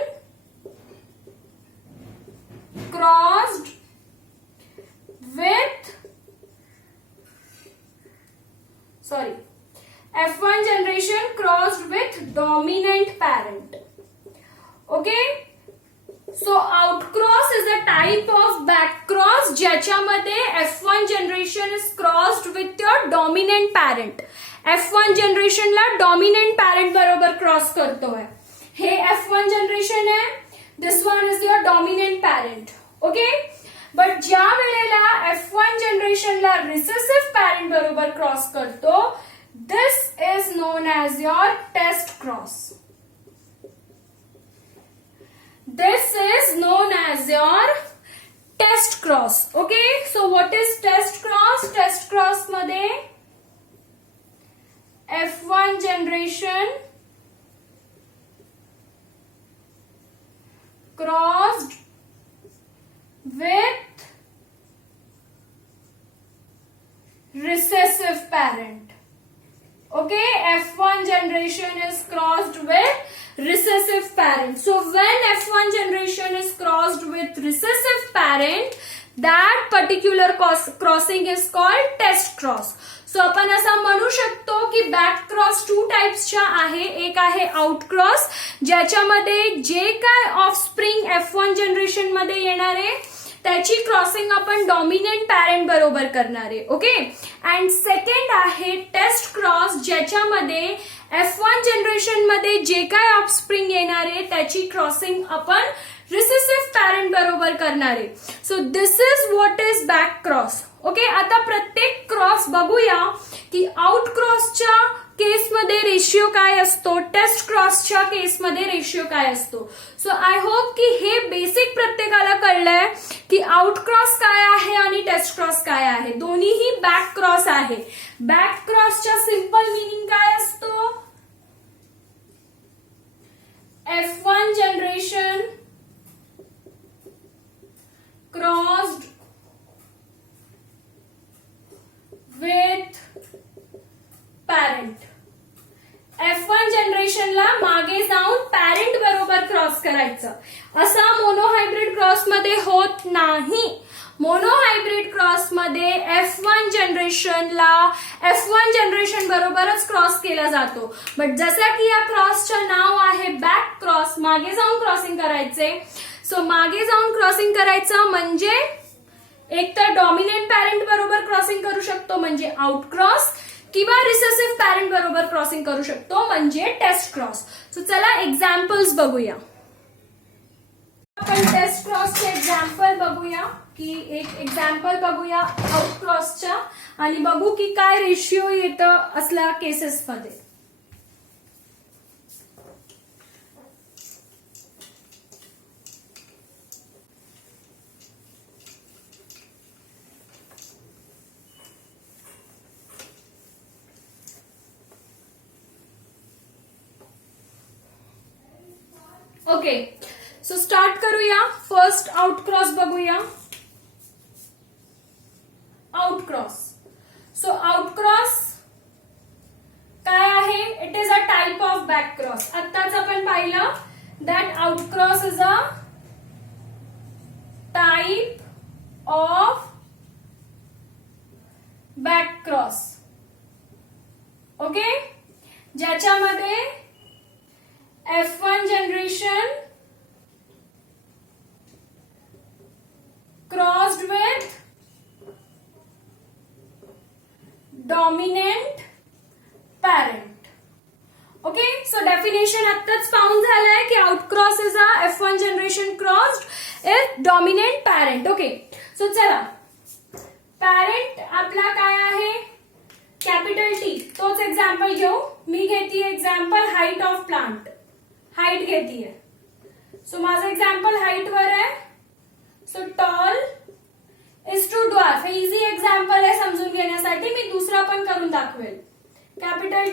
crossed with F1 generation crossed with dominant parent. Okay. So outcross is a type of backcross ज्याच्यामध्ये F1 generation is crossed with your dominant parent. F1 generation ला dominant parent बरोबर cross करतोय. हे F1 generation आहे. This one is your dominant parent. Okay. But ज्या वेळेला F1 generation ला recessive parent बरोबर क्रॉस करतो this is known as your test cross. This is known as your test cross. Okay, so what is test cross? Test cross मध्ये F1 generation crossed with recessive parent. Okay, F1 generation is crossed with recessive parent. So when F1 generation is crossed with recessive parent, that particular crossing is called test cross. So आपण असं म्हणू शकतो की back cross 2 टाइप्सच्या आहे. एक आहे out cross, ज्याच्यामध्ये जे काय ऑफस्प्रिंग F1 जनरेशन मध्ये येणारे त्याची क्रॉसिंग आपण डॉमिनंट पॅरेंट बरोबर करणार आहे. ओके, अँड सेकंड आहे टेस्ट क्रॉस, ज्याच्यामध्ये F1 जनरेशन मध्ये जे काय ऑफस्प्रिंग येणार आहे त्याची क्रॉसिंग आपण रिसेसिव्ह पॅरेंट बरोबर करणार आहे. So this is what is back cross. Okay, आता प्रत्येक क्रॉस बघूया की आउट क्रॉसच्या केसमध्ये रेशिओ काय असतो, टेस्ट क्रॉसच्या केसमध्ये रेशिओ काय असतो. सो आय होप की हे बेसिक प्रत्येकाला कळलंय की आउट क्रॉस काय आहे आणि टेस्ट क्रॉस काय आहे. दोन्हीही बॅक क्रॉस आहे. बॅक क्रॉसच्या सिंपल मिनिंग काय असतो, F1 generation crossed with parent. F1 जनरेशनला मागे जाऊन पॅरेंट बरोबर क्रॉस करायचं. असा मोनोहायब्रिड क्रॉस मध्ये होत नाही. मोनोहायब्रिड क्रॉस मध्ये F1 जनरेशनला F1 जनरेशन बरोबरच क्रॉस केला जातो. बट जसं की या क्रॉसचं नाव आहे बॅक क्रॉस, मागे जाऊन क्रॉसिंग करायचे. सो मागे जाऊन क्रॉसिंग करायचं म्हणजे एक तर डॉमिनंट पॅरेंट बरोबर क्रॉसिंग करू शकतो म्हणजे आउट क्रॉस, किंवा रिसेसिव्ह पॅरेंट बरोबर क्रॉसिंग करू शकतो म्हणजे टेस्ट क्रॉस. सो चला एक्झाम्पल्स बघूया. आपण टेस्ट क्रॉसचे एक्झाम्पल बघूया की एक एक्झाम्पल बघूया आउट क्रॉसच्या आणि बघू की काय रेशिओ येतं असल्या केसेसमध्ये. ओके, सो स्टार्ट करूया. फर्स्ट आउट क्रॉस बघूया. Out cross. So out cross काय आहे, it is a type of back cross. आत्ताच आपण पाहिलं that out cross is a type of back cross. Okay, ज्याच्यामध्ये F1 generation crossed with dominant parent. Okay, so definition आत्ताच found झालाय की out cross is a F1 generation crossed with dominant parent. Okay, so चला parent आपला काय आहे, capital T. तोच example घेऊ. मी घेते example height of plant. Height घेतीये. सो माझं एक्झाम्पल हाईट वर आहे. So tall is to dwarf. हे इझी एक्झाम्पल आहे समजून घेण्यासाठी. मी दुसरा पण करून दाखवेल. Capital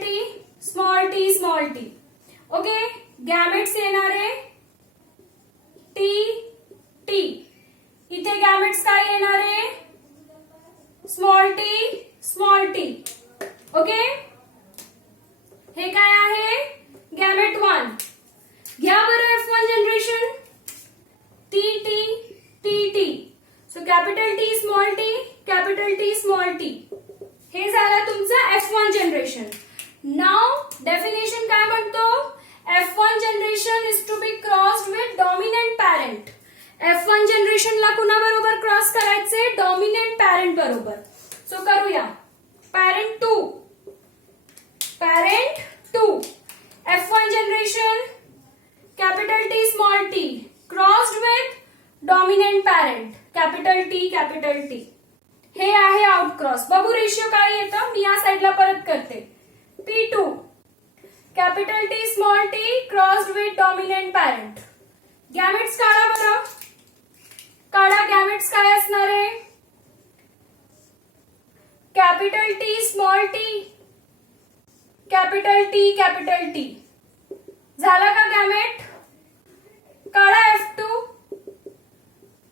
T, small T. Okay, gametes येणारे टी. इथे गॅमेट्स काय येणारे, स्मॉल टी. ओके, हे काय आहे, गॅमेट 1. घ्या बरं F1 generation T. So capital T small T. हे झालं तुमचं F1 जनरेशन. नाउ डेफिनेशन काय म्हणतो, F1 generation is to be crossed with dominant parent. F1 जनरेशनला कुणा बरोबर क्रॉस करायचे, डॉमिनंट पॅरेंट बरोबर. सो करूया. Parent 2 F1 generation capital T small t crossed with dominant parent capital T. हे आहे आउट क्रॉस. बघू रेशिओ काय येतं. मी या साईडला परत करते. P2 capital T small t crossed with dominant parent. Gametes काढा बरं. काढा. गॅमेट्स काय असणार आहे, capital T small T, capital T. झाला का गॅमेट. काढा F2.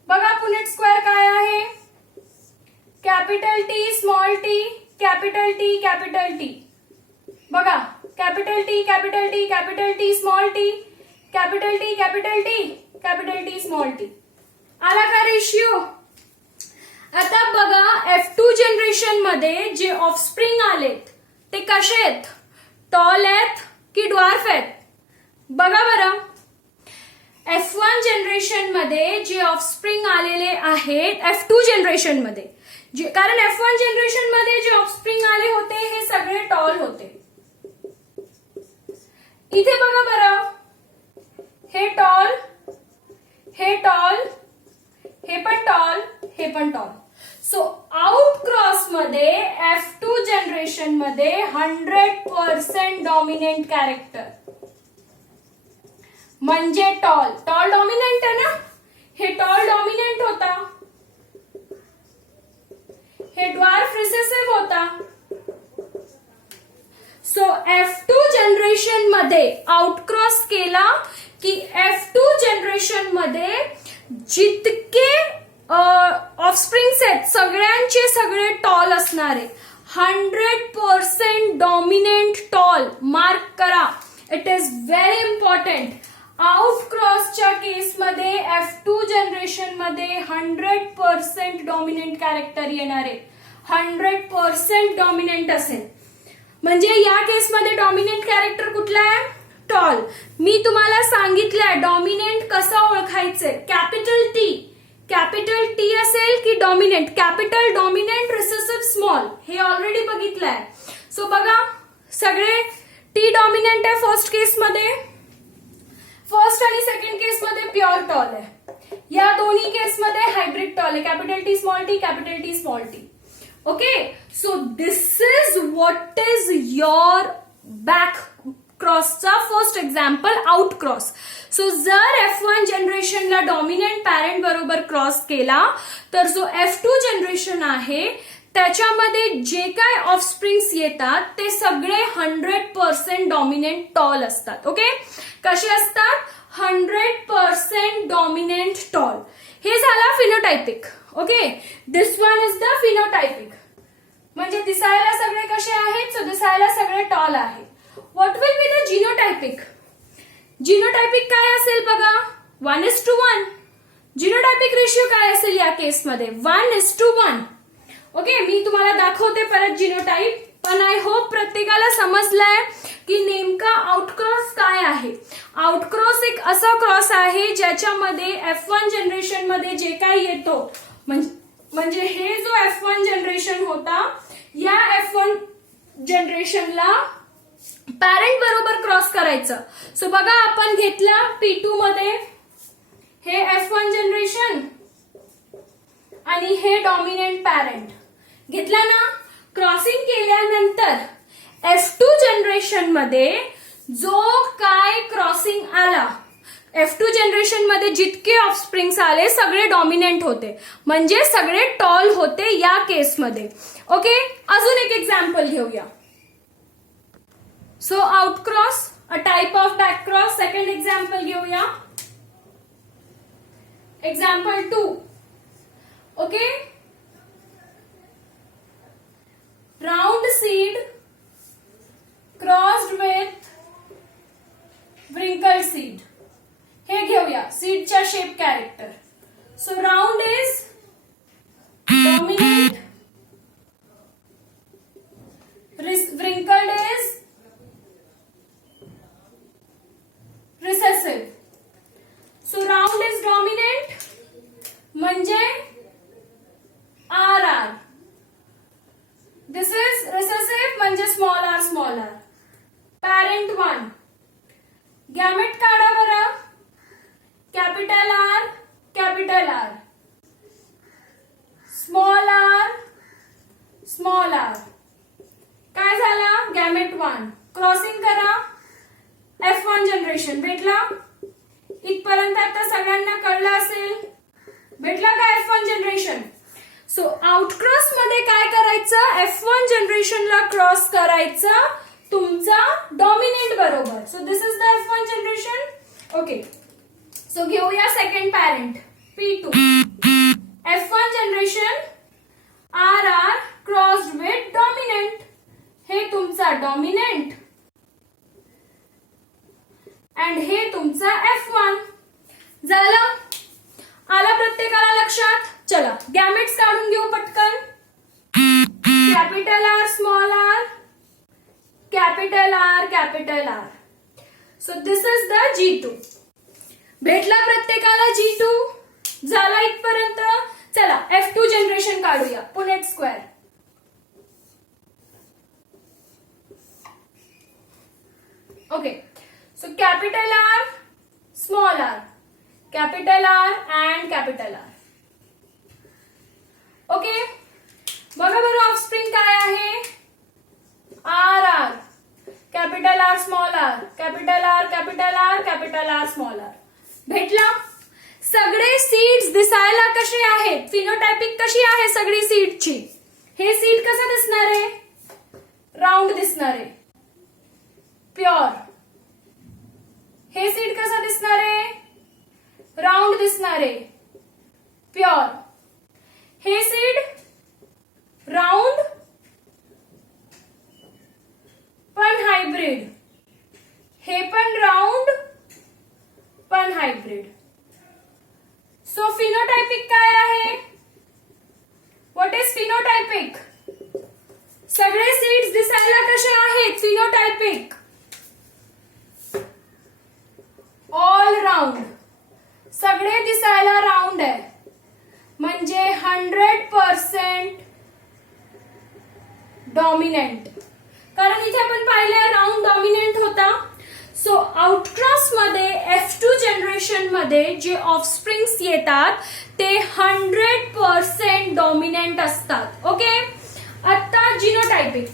बघा पुनेट स्क्वेअर काय आहे, capital capital T small T, capital T capital T. बघा capital T capital T capital T small T, capital T capital T capital T small T. आला का ratio? आता बघा F2 जनरेशन मध्ये जे ऑफस्प्रिंग आलेत ते कसे आहेत? टॉल आहेत की ड्वार्फ आहेत? बघा बरं. F1 जनरेशन मध्ये जे ऑफस्प्रिंग आलेले आहेत F2 जनरेशन मध्ये, कारण F1 जनरेशन मध्ये जे ऑफस्प्रिंग आले होते हे सगळे टॉल होते. इथे बघा बरं, हे टॉल, हे टॉल, हे पण टॉल, हे पण टॉल. सो आउट क्रॉस मध्ये F2 जनरेशन मध्ये 100% डॉमिनेंट कॅरेक्टर म्हणजे टॉल. टॉल डॉमिनेंट आहे ना, हे टॉल डॉमिनेंट होता, हे ड्वार्फ रिसेसिव्ह होता. सो F2 जनरेशन मध्ये आउटक्रॉस केला की F2 जनरेशन मध्ये जितके ऑफस्प्रिंग्स आहेत सगळ्यांचे सगळे टॉल असणारे. 100% डॉमिनेंट टॉल. मार्क करा, इट इज व्हेरी इम्पॉर्टंट. आउटक्रॉसच्या केसमध्ये F2 जनरेशन मध्ये 100% डॉमिनेंट कॅरेक्टर येणारे. 100% डॉमिनेंट असेल म्हणजे या केसमध्ये डॉमिनेंट कॅरेक्टर कुठला आहे? टॉल. मी तुम्हाला सांगितलंय डॉमिनेंट कसं ओळखायचंय. कॅपिटल टी असेल की dominant. Capital dominant recessive small हे ऑलरेडी बघितलंय. सो बघा सगळे टी डॉमिनेंट आहे फर्स्ट केसमध्ये, फर्स्ट आणि सेकंड केसमध्ये प्युअर टॉल आहे. या दोन्ही केसमध्ये हायब्रिड टॉल आहे. Capital T small T, capital T small T. Okay, so this is what is your back क्रॉसचा first example, out cross. So जर F1 जनरेशनला डॉमिनेंट पॅरेंट बरोबर क्रॉस केला तर जो F2 जनरेशन आहे त्याच्यामध्ये जे काय ऑफस्प्रिंग्स येतात ते सगळे 100% डॉमिनेंट टॉल असतात. ओके, कसे असतात? 100% डॉमिनेंट टॉल. हे झाला phenotypic. Okay, this one is the phenotypic. म्हणजे दिसायला सगळे कसे आहेत? सो दिसायला सगळे टॉल आहे. What will be the genotypic? Genotypic काय असेल बघा? 1:1. जिनोटायपिक रेशिओ काय असेल या केसमध्ये? 1:1. ओके, मी तुम्हाला दाखवते परत जिनोटाइप, पण आय होप प्रत्येकाला समजलंय की नेमका आउटक्रॉस काय आहे. आउटक्रॉस एक असा क्रॉस आहे ज्याच्यामध्ये F1 जनरेशन मध्ये जे काय येतो म्हणजे हे जो F1 जनरेशन होता या F1 जनरेशनला पॅरेंट बरोबर क्रॉस करायचं. सो बघा आपण घेतला P2 मध्ये हे F1 जनरेशन आणि हे डॉमिनेंट पॅरेंट घेतला ना. क्रॉसिंग केल्यानंतर F2 जनरेशन मध्ये जो काय क्रॉसिंग आला, F2 जनरेशन मध्ये जितके ऑफस्प्रिंग्स आले सगळे डॉमिनेंट होते म्हणजे सगळे टॉल होते या केसमध्ये. ओके, अजून एक एक्झाम्पल घेऊया. So outcross, a type of backcross. Second example घेऊया. Example 2. Okay, round seed crossed with wrinkled seed. हे घेऊया सीडच्या shape character. So round is dominant, wrinkled is recessive. So round is dominant म्हणजे RR. This is recessive म्हणजे small r. Parent 1. Gamete काढा बरं. Capital R, capital R, small r. काय झाला? Gamete 1. Crossing करा. F1 जनरेशन भेटला. इथपर्यंत आता सगळ्यांना कळलं असेल. भेटला का F1 जनरेशन? सो आउटक्रॉस मध्ये काय करायचं? F1 जनरेशनला क्रॉस करायचं तुमचा डॉमिनेंट बरोबर. So this is the F1 generation. Okay, so घेऊया second parent P2. F1 generation RR चला गॅमेट्स काढून घेऊ पटकन. Capital R, small R, capital R, capital R. So this is the G2. भेटला प्रत्येकाला G2? झाला इथपर्यंत. चला F2 जनरेशन काढूया. Punnett square. Okay, so capital R, small R, capital R and capital R. Okay, बघा बरं ऑफस्प्रिंग काय आहे. R R, capital R, small R, capital R, capital R, capital R, small R. भेटला. सगळे seeds दिसायला कसे आहेत, फिनोटायपिक कशी आहे सगळी सीडची. हे सीड कसं दिसणार आहे, राऊंड दिसणार आहे, प्युअर. हे सीड कसं दिसणार आहे, राऊंड दिसणार आहे, प्युअर. हे सीड राऊंड पण हायब्रिड, हे पण राऊंड पण हायब्रिड. सो फिनोटायपिक काय आहे, व्हॉट इज फिनोटायपिक. सगळे सीड्स दिसायला कसे आहेत, फिनोटायपिक, ऑल राऊंड. सगळे दिसायला राऊंड आहे, म्हणजे 100% डॉमिनंट. कारण इथे आपण पाहिलं राऊंड डॉमिनंट होता. सो आउटक्रॉस मध्ये F2 जनरेशन मध्ये जे ऑफस्प्रिंग्स येतात ते 100% डॉमिनंट असतात. ओके, आता जिनोटायपिक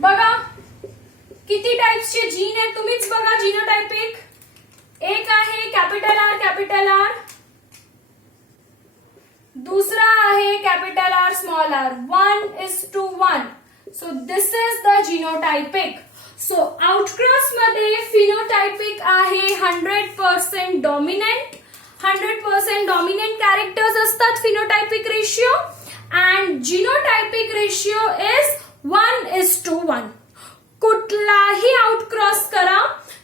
बघा. किती टाइप्सचे जीन आहेत तुम्हीच बघा. जिनोटायपिक एक आहे कॅपिटल आर, कॅपिटल आर. दूसरा आहे capital R, small r. 1:1. So this is the genotypic. So outcross मध्ये फिनोटायपिक आहे 100% डॉमिनंट. 100% डॉमिनंट कॅरेक्टर्स असतात phenotypic ratio. And genotypic ratio is 1:1. कुठलाही आउटक्रॉस करा,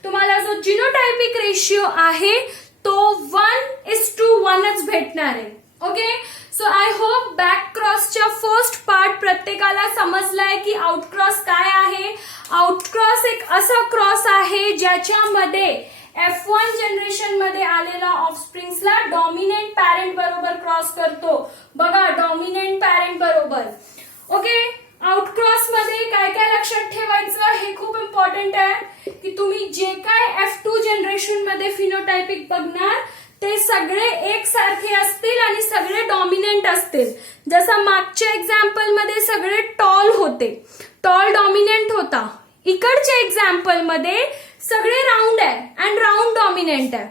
तुम्हाला जो जिनोटायपिक रेशिओ आहे तो 1:1च भेटणार आहे. Okay, so I hope back क्रॉसच्या फर्स्ट पार्ट प्रत्येकाला समजलाय की आउटक्रॉस काय आहे. आउटक्रॉस एक असा क्रॉस आहे ज्याच्यामध्ये F1 जनरेशन मध्ये आलेला ऑफस्प्रिंग्सला डॉमिनंट पॅरेंट बरोबर क्रॉस करतो. बघा, डॉमिनंट पॅरेंट बरोबर. ओके, आउटक्रॉस मध्ये काय काय लक्षात ठेवायचं हे खूप इम्पॉर्टंट आहे की तुम्ही जे काय F2 जनरेशन मध्ये फिनोटायपिक बघणार ते सगळे एकसारखे असतील आणि सगळे डॉमिनंट असतील. जसं मागच्या एक्झाम्पल मध्ये सगळे टॉल होते, टॉल डॉमिनंट होता. इकडच्या एक्झाम्पल मध्ये सगळे राऊंड आहे अँड राऊंड डॉमिनंट आहे.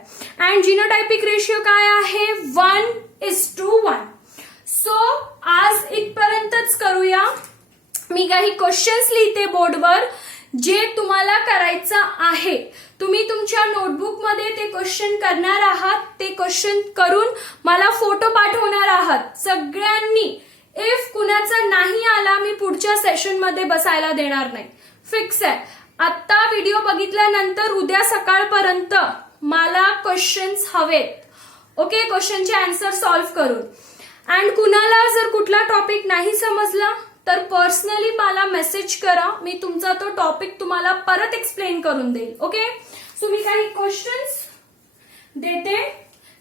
अँड जिनोटायपिक रेशिओ काय आहे, 1:1. सो आज इथपर्यंतच करूया. मी काही क्वेश्चन्स लिहिते बोर्डवर जे तुम्हाला करायचं आहे. तुम्ही तुमच्या नोटबुक मध्ये ते क्वेश्चन करणार आहात. ते क्वेश्चन करून मला फोटो पाठवणार आहात सगळ्यांनी. इफ कुणाचा नाही आला मी पुढच्या सेशन मध्ये बसायला देणार नाही. फिक्स आहे. आता व्हिडिओ बघितल्यानंतर उद्या सकाळपर्यंत मला क्वेश्चन्स हवेत. ओके, क्वेश्चनचे आन्सर सॉल्व्ह करून. अँड कुणाला जर कुठला टॉपिक नाही समजला तर पर्सनली मला मेसेज करा. मी तुमचा तो टॉपिक तुम्हाला परत एक्सप्लेन करून देईल. ओके, सो मी काही क्वेश्चन्स देते,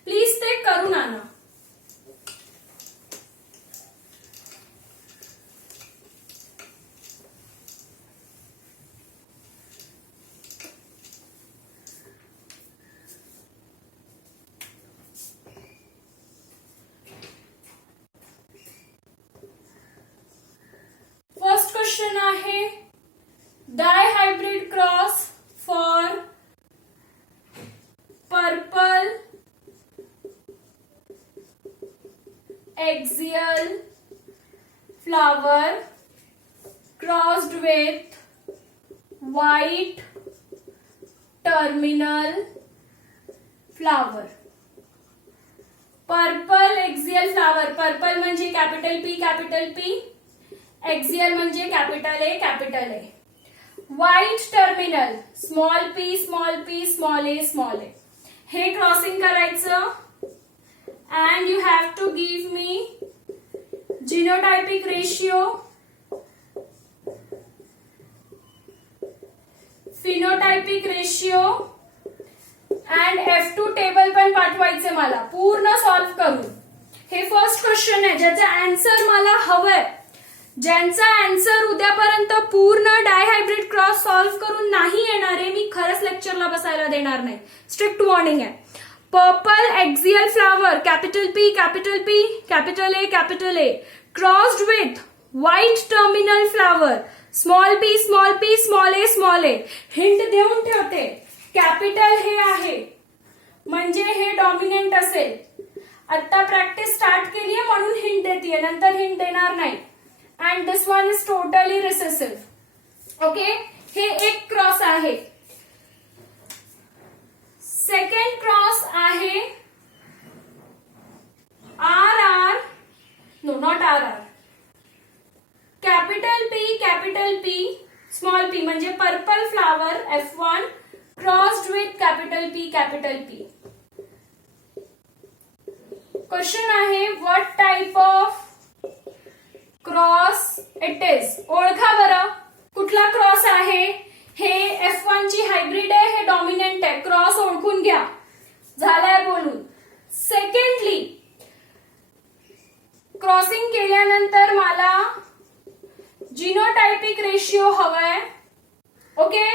प्लीज ते करून आणा. फर्स्ट क्वेश्चन आहे dihybrid cross for purple axial flower crossed with white terminal flower. Purple axial flower. Purple म्हणजे capital P capital P, axial म्हणजे capital A capital A. White terminal small p small p small a small a. हे crossing करायचं and you have to give me genotypic ratio, phenotypic ratio and F2 table पण पाठवायचे मला पूर्ण solve करून. हे first question आहे ज्याचा आन्सर मला हवंय. ज्यांचा आन्सर उद्यापर्यंत पूर्ण डायहायब्रिड क्रॉस सॉल्व्ह करून नाही येणार आहे मी खरंच लेक्चरला बसायला देणार नाही. स्ट्रिक्ट वॉर्निंग आहे. Purple axial flower capital P capital P capital A capital A crossed with white terminal flower small p small p small a small a. Hint देऊन ठेवते. कॅपिटल हे आहे म्हणजे हे डॉमिनंट असेल. आता प्रॅक्टिस स्टार्ट केली आहे म्हणून हिंट देते, नंतर हिंट देणार नाही. And this one is totally recessive. Okay, हे एक क्रॉस आहे. सेकंड क्रॉस आहे RR, no not RR, capital P small p म्हणजे purple flower F1 crossed with capital P capital P. Question आहे what type of cross it is. ओळखा बरं कुठला cross आहे. हे F1 ची हायब्रिड आहे, हे डॉमिनंट आहे. क्रॉस ओळखून घ्या. झालाय बोलून. सेकंडली क्रॉसिंग केल्यानंतर मला जिनोटायपिक रेशिओ हवाय. ओके,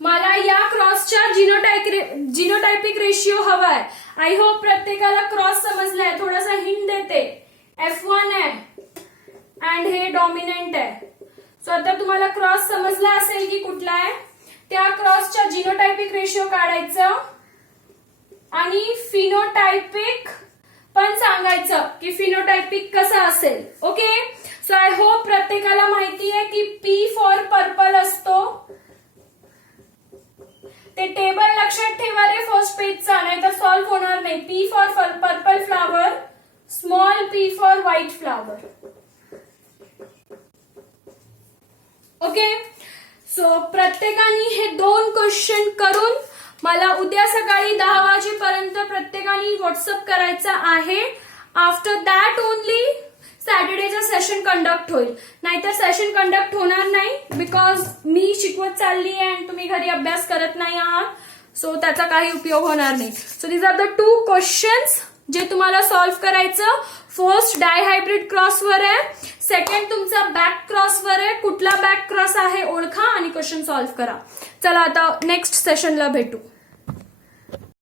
मला या क्रॉसच्या जिनोटायपिक रेशिओ हवाय. आय होप प्रत्येकाला क्रॉस समजलाय. थोडासा हिंट देते. F1 आहे अँड हे डॉमिनंट आहे. सो आता तुम्हाला क्रॉस समजला असेल की कुठला आहे. त्या क्रॉसच्या जिनोटायपिक रेशिओ काढायचं आणि फिनोटायपिक पण सांगायचं की फिनोटायपिक कसं असेल. ओके, सो आय होप प्रत्येकाला माहिती आहे की P फॉर पर्पल असतो. ते टेबल लक्षात ठेवा रे फर्स्ट पेजचा, नाही तर सॉल्व्ह होणार नाही. P for purple flower, small p for white flower. Okay, so प्रत्येकाने हे 2 क्वेश्चन करून मला उद्या सकाळी 10 वाजेपर्यंत प्रत्येकाने व्हॉट्सअप करायचा आहे. आफ्टर दॅट ओनली सॅटर्डेचा सेशन कंडक्ट होईल. नाहीतर सेशन कंडक्ट होणार नाही बिकॉज मी शिकवत चालली आहे आणि तुम्ही घरी अभ्यास करत नाही आहात. सो त्याचा काही उपयोग होणार नाही. So these are the 2 questions जे तुम्हाला सॉल्व्ह करायचं. फर्स्ट डायहायब्रिड क्रॉसवर आहे, सेकंड तुमचा बॅक क्रॉसवर आहे. कुठला बॅक क्रॉस आहे ओळखा आणि क्वेश्चन सॉल्व्ह करा. चला आता नेक्स्ट सेशनला भेटू.